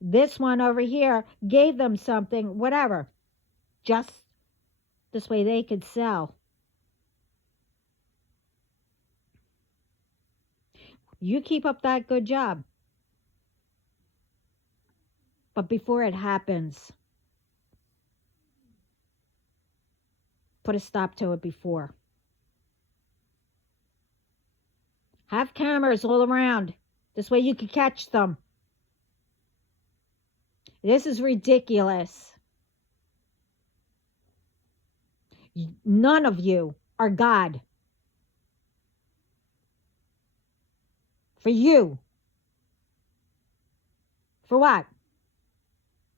This one over here gave them something, whatever. Just this way they could sell. You keep up that good job. But before it happens, put a stop to it before. Have cameras all around. This way you can catch them. This is ridiculous. None of you are God. For you. For what?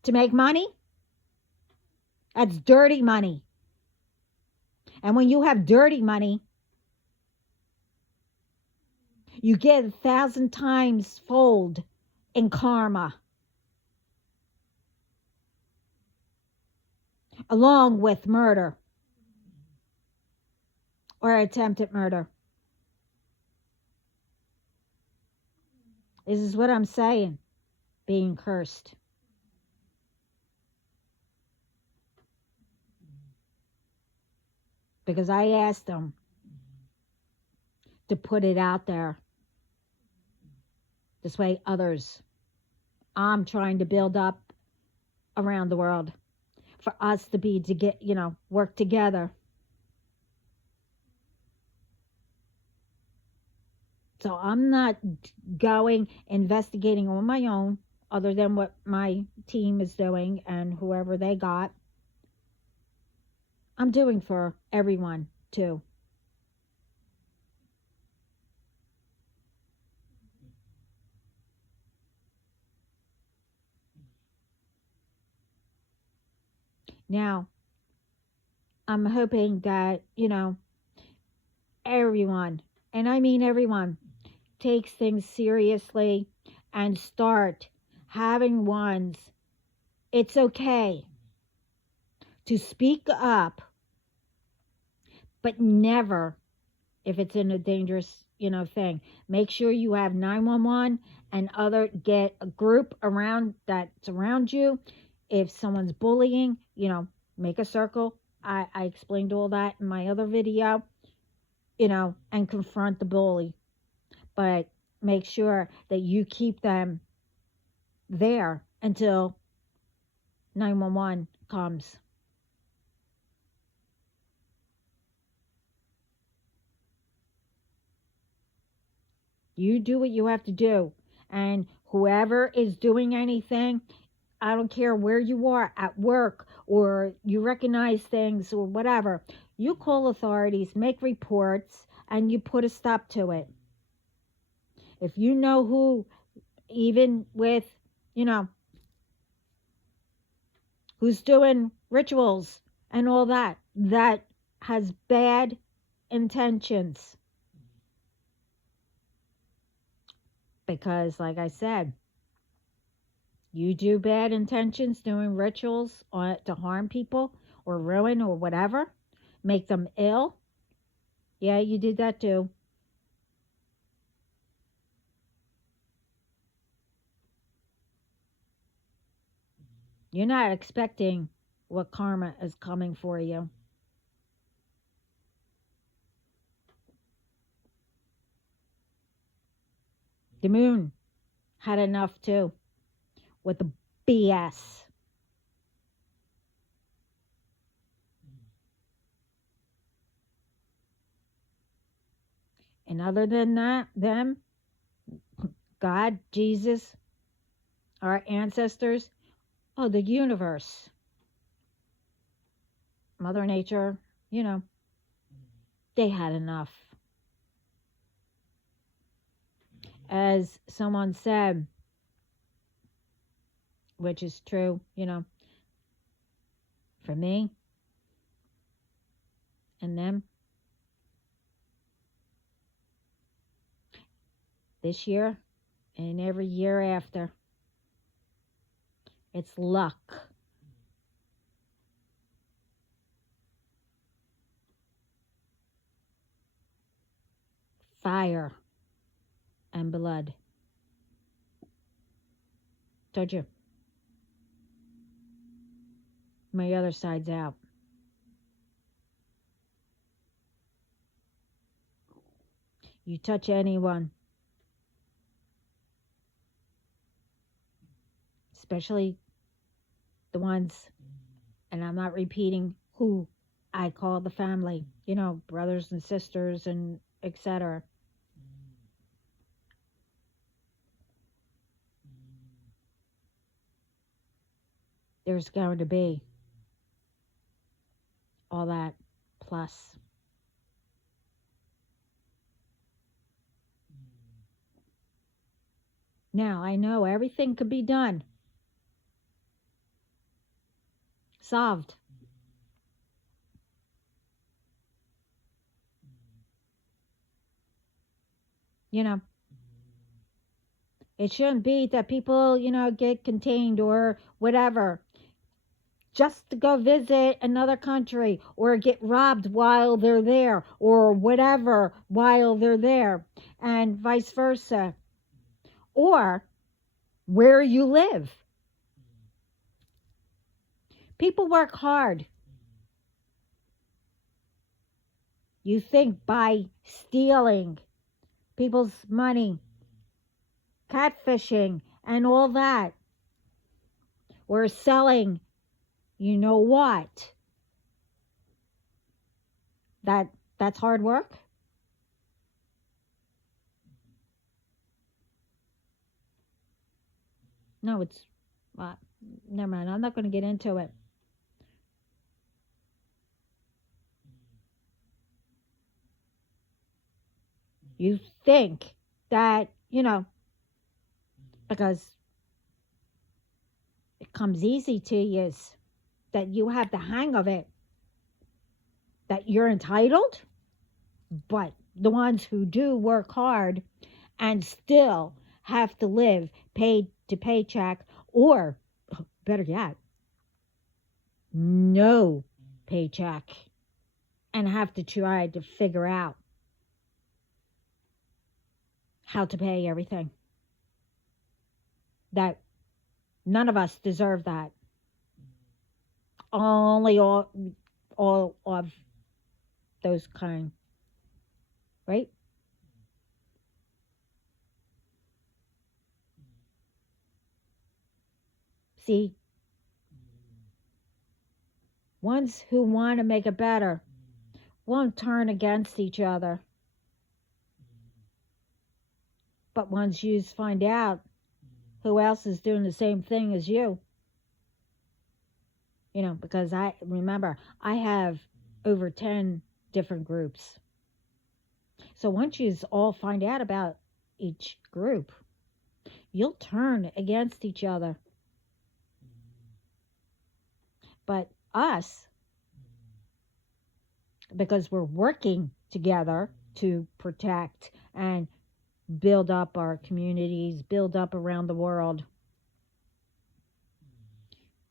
To make money? That's dirty money. And when you have dirty money, you get 1,000 times fold in karma. Along with murder. Or attempted murder. This is what I'm saying. Being cursed. Because I asked them to put it out there. This way others, I'm trying to build up around the world for us to be, to get, work together. So I'm not going investigating on my own, other than what my team is doing and whoever they got. I'm doing for everyone too. Now, I'm hoping that, everyone, and I mean everyone, takes things seriously and start having ones. It's okay to speak up, but never if it's in a dangerous, thing. Make sure you have 911 and get a group around that's around you. If someone's bullying, make a circle. I explained all that in my other video, and confront the bully. But make sure that you keep them there until 911 comes. You do what you have to do. And whoever is doing anything, I don't care where you are, at work, or you recognize things or whatever, you call authorities, make reports, and you put a stop to it. If you know who, even with, who's doing rituals and all that has bad intentions. Because, like I said, you do bad intentions doing rituals to harm people or ruin or whatever, make them ill. Yeah, you did that too. You're not expecting what karma is coming for you. The moon had enough too with the BS. And other than that, them, God, Jesus, our ancestors, oh, the universe, Mother Nature, you know, they had enough. As someone said, which is true, for me and them, this year and every year after, it's luck. Fire and blood. Told you. My other side's out. You touch anyone, especially the ones, and I'm not repeating who I call the family, brothers and sisters and etc. There's going to be all that plus. Now, I know everything could be done, solved. It shouldn't be that people, get contained or whatever just to go visit another country or get robbed while they're there or whatever while they're there and vice versa. Or where you live. People work hard. You think by stealing people's money, catfishing, and all that, or selling, you know what? That's hard work? No, it's never mind. I'm not going to get into it. You think that, because it comes easy to you, that you have the hang of it, that you're entitled, but the ones who do work hard and still have to live paid to paycheck, or better yet, no paycheck, and have to try to figure out how to pay everything. That none of us deserve that. Only all of those kind, right? See, ones who want to make it better won't turn against each other. But once you find out who else is doing the same thing as you, because I remember I have over 10 different groups. So once you all find out about each group, you'll turn against each other. But us, because we're working together to protect and build up our communities, build up around the world,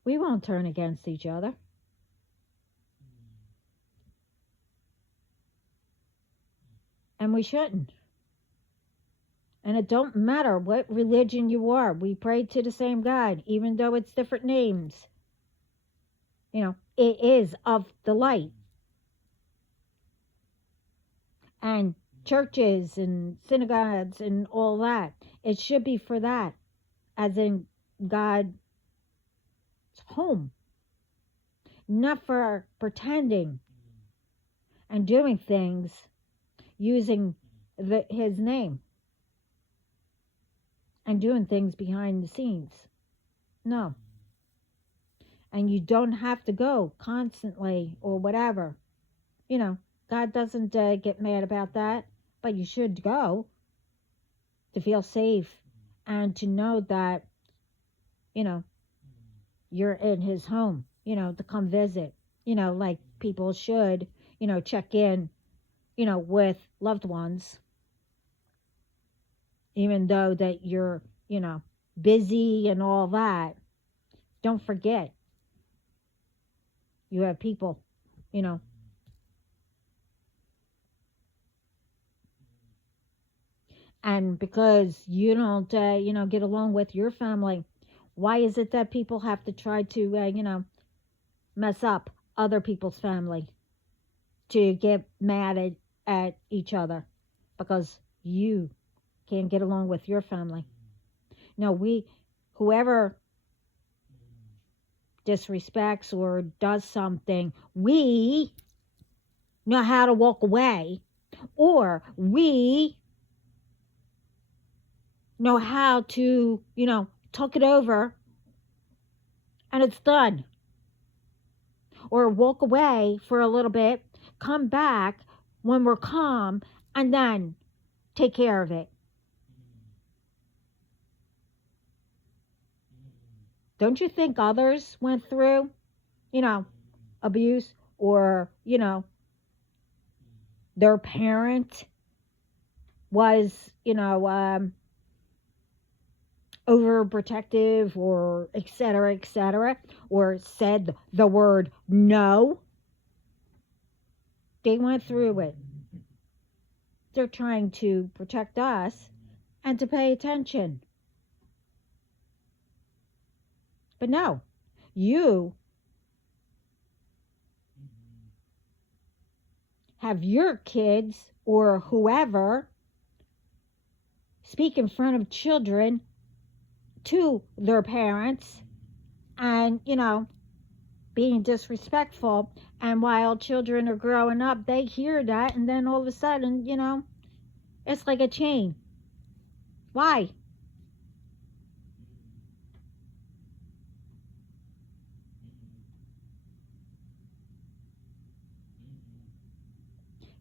we won't turn against each other. And we shouldn't. And it don't matter what religion you are. We pray to the same God, even though it's different names. It is of the light. And churches and synagogues and all that, it should be for that, as in God's home, not for pretending and doing things using his name and doing things behind the scenes. No. And you don't have to go constantly or whatever. You know, God doesn't get mad about that, but you should go to feel safe and to know that, you know, you're in his home, to come visit, like people should, check in, with loved ones, even though that you're, busy and all that. Don't forget, you have people, you know, and because you don't, get along with your family, why is it that people have to try to, mess up other people's family to get mad at each other because you can't get along with your family? No, whoever disrespects or does something, we know how to walk away, or we know how to, talk it over and it's done. Or walk away for a little bit, come back when we're calm, and then take care of it. Don't you think others went through, abuse, or, their parent was, overprotective, or et cetera, or said the word no? They went through it. They're trying to protect us and to pay attention. But no, you have your kids or whoever speak in front of children to their parents and, being disrespectful. And while children are growing up, they hear that, and then all of a sudden, it's like a chain. Why?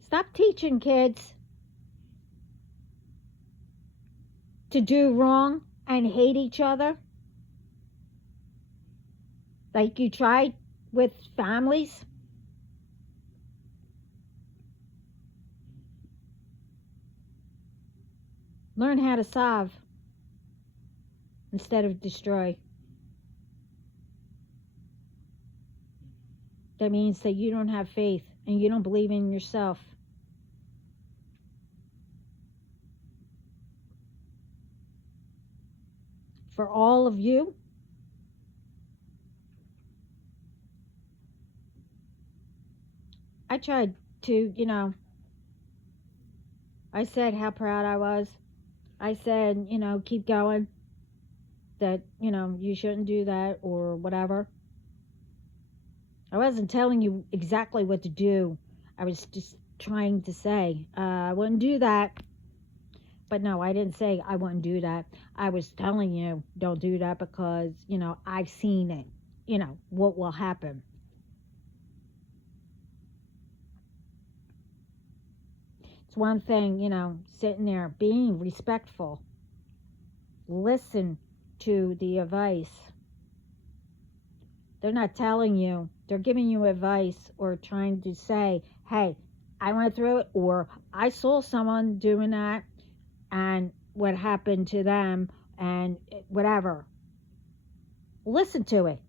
Stop teaching kids to do wrong and hate each other like you tried with families. Learn how to solve instead of destroy. That means that you don't have faith and you don't believe in yourself. For all of you, I tried to, I said how proud I was. I said, keep going, that, you shouldn't do that or whatever. I wasn't telling you exactly what to do. I was just trying to say, I wouldn't do that. But no, I didn't say I wouldn't do that. I was telling you, don't do that because, I've seen it. What will happen. It's one thing, sitting there, being respectful. Listen to the advice. They're not telling you. They're giving you advice or trying to say, hey, I went through it, or I saw someone doing that and what happened to them and whatever. Listen to it.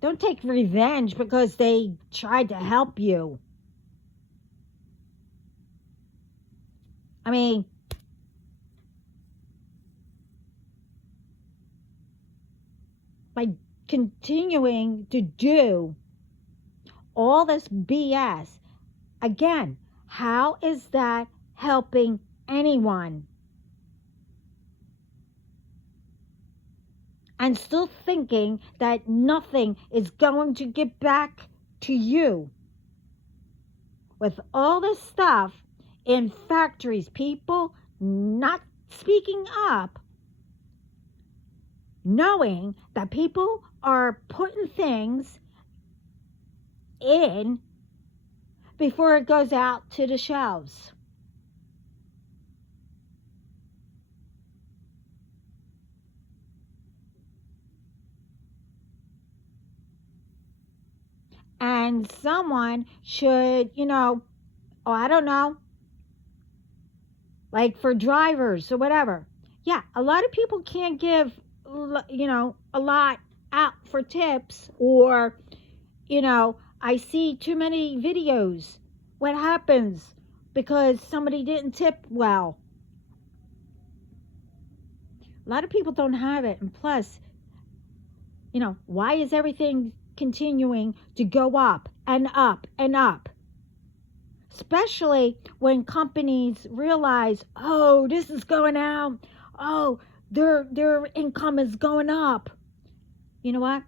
Don't take revenge because they tried to help you. I mean, by continuing to do all this BS, again, how is that helping anyone? And still thinking that nothing is going to get back to you. with all this stuff in factories, people not speaking up, knowing that people are putting things in before it goes out to the shelves. And someone should, oh, I don't know, like for drivers or whatever. Yeah, a lot of people can't give, a lot out for tips, or, I see too many videos. What happens because somebody didn't tip well? A lot of people don't have it. And plus, why is everything continuing to go up and up and up? Especially when companies realize, oh, this is going out. Oh, their income is going up. You know what?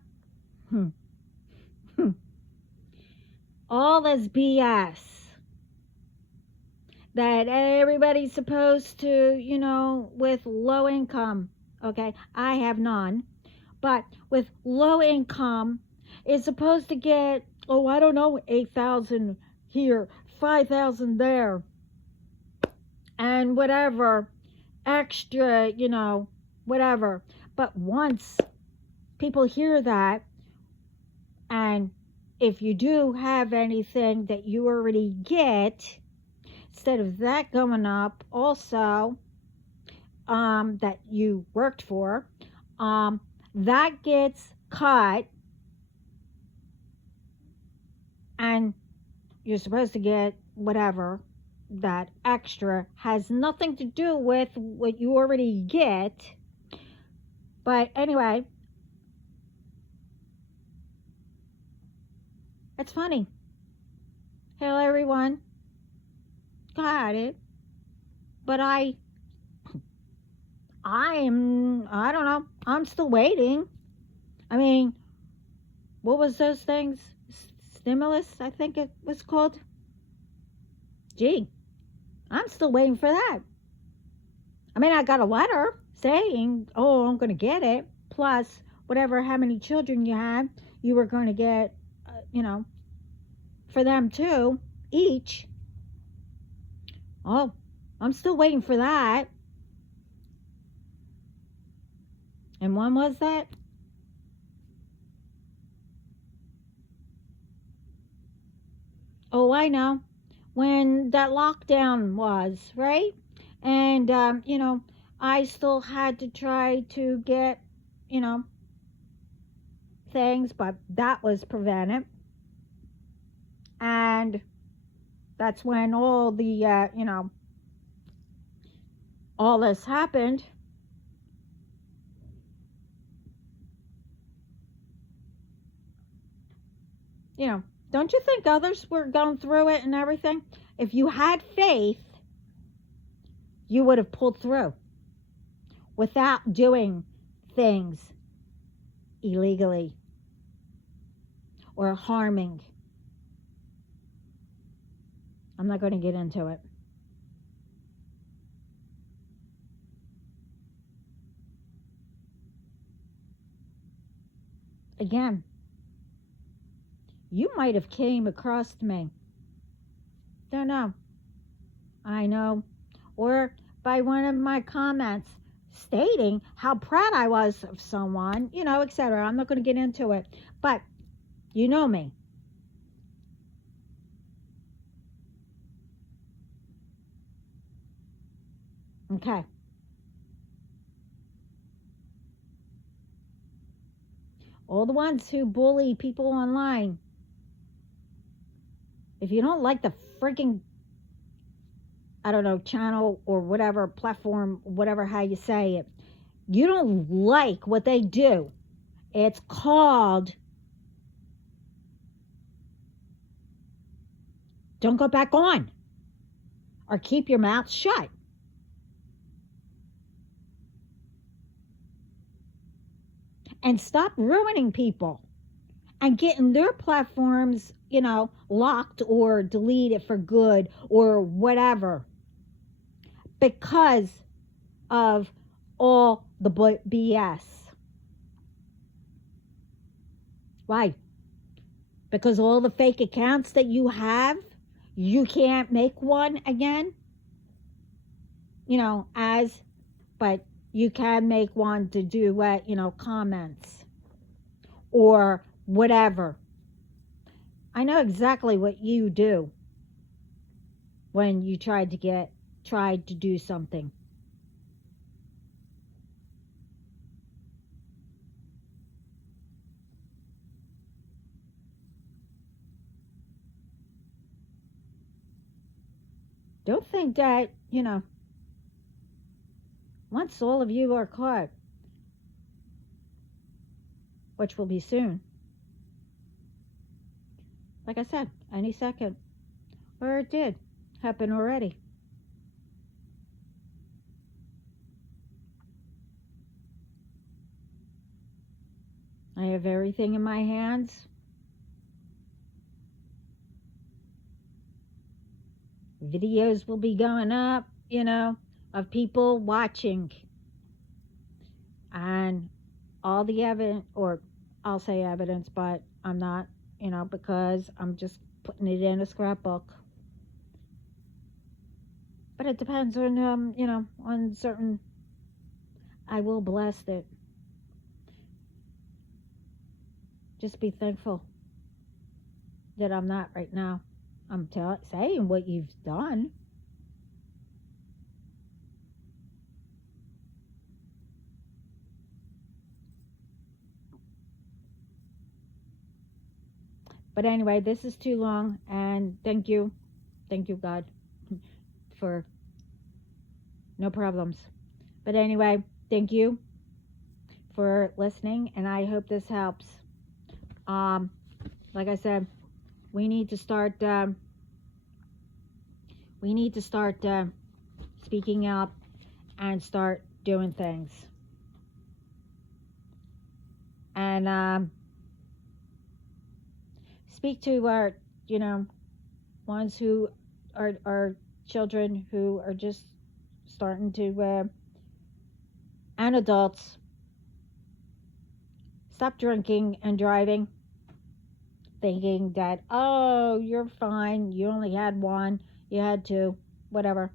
All this BS that everybody's supposed to, with low income, okay, I have none, but with low income is supposed to get, oh, I don't know, 8,000 here, 5,000 there, and whatever extra, whatever. But once people hear that, and if you do have anything that you already get, instead of that going up also, that you worked for, that gets cut, and you're supposed to get whatever that extra has nothing to do with what you already get. But anyway, it's funny. Hello everyone, got it. But I don't know, I'm still waiting. I mean, what was those things? Stimulus, I think it was called. Gee, I'm still waiting for that. I mean, I got a letter saying, oh, I'm going to get it, plus whatever, how many children you have, you were going to get, for them too, each. Oh, I'm still waiting for that. And when was that? Oh, I know. When that lockdown was, right? And, I still had to try to get, things, but that was prevented. And that's when all the, all this happened. Don't you think others were going through it and everything? If you had faith, you would have pulled through without doing things illegally or harming. I'm not going to get into it. Again, you might have came across me. Don't know. I know. Or by one of my comments stating how proud I was of someone, etc. I'm not going to get into it. But you know me. Okay. All the ones who bully people online. If you don't like the freaking, I don't know, channel or whatever, platform, whatever, how you say it, you don't like what they do, it's called, don't go back on, or keep your mouth shut. And stop ruining people and getting their platforms, locked or deleted for good or whatever because of all the BS. Why? Because all the fake accounts that you have, you can't make one again, but you can make one to do what, comments or whatever. I know exactly what you do when you tried to do something. Don't think that, once all of you are caught, which will be soon, like I said, any second, or it did happen already. I have everything in my hands. Videos will be going up, of people watching. And all the evidence, or I'll say evidence, but I'm not, because I'm just putting it in a scrapbook. But it depends on, on certain, I will blast it. Just be thankful that I'm not right now. I'm saying what you've done. But anyway, this is too long, and thank you, God, for no problems. But anyway, thank you for listening, and I hope this helps. Like I said, we need to start. Speaking up and start doing things. And speak to our, ones who are children who are just starting to, and adults, stop drinking and driving, thinking that, oh, you're fine, you only had one, you had two, whatever.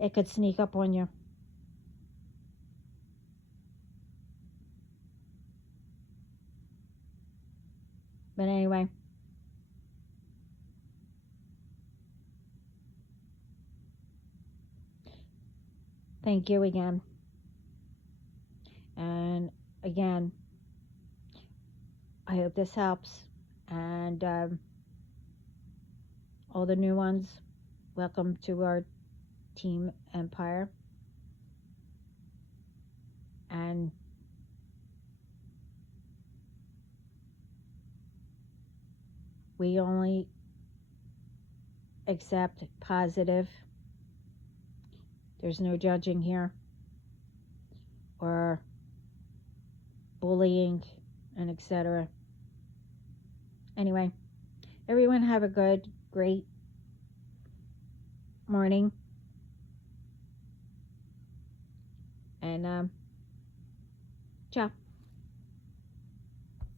It could sneak up on you. But anyway, thank you again. And again, I hope this helps. And all the new ones, welcome to our team empire. And we only accept positive. There's no judging here or bullying and etc. Anyway, everyone have a great morning. And ciao.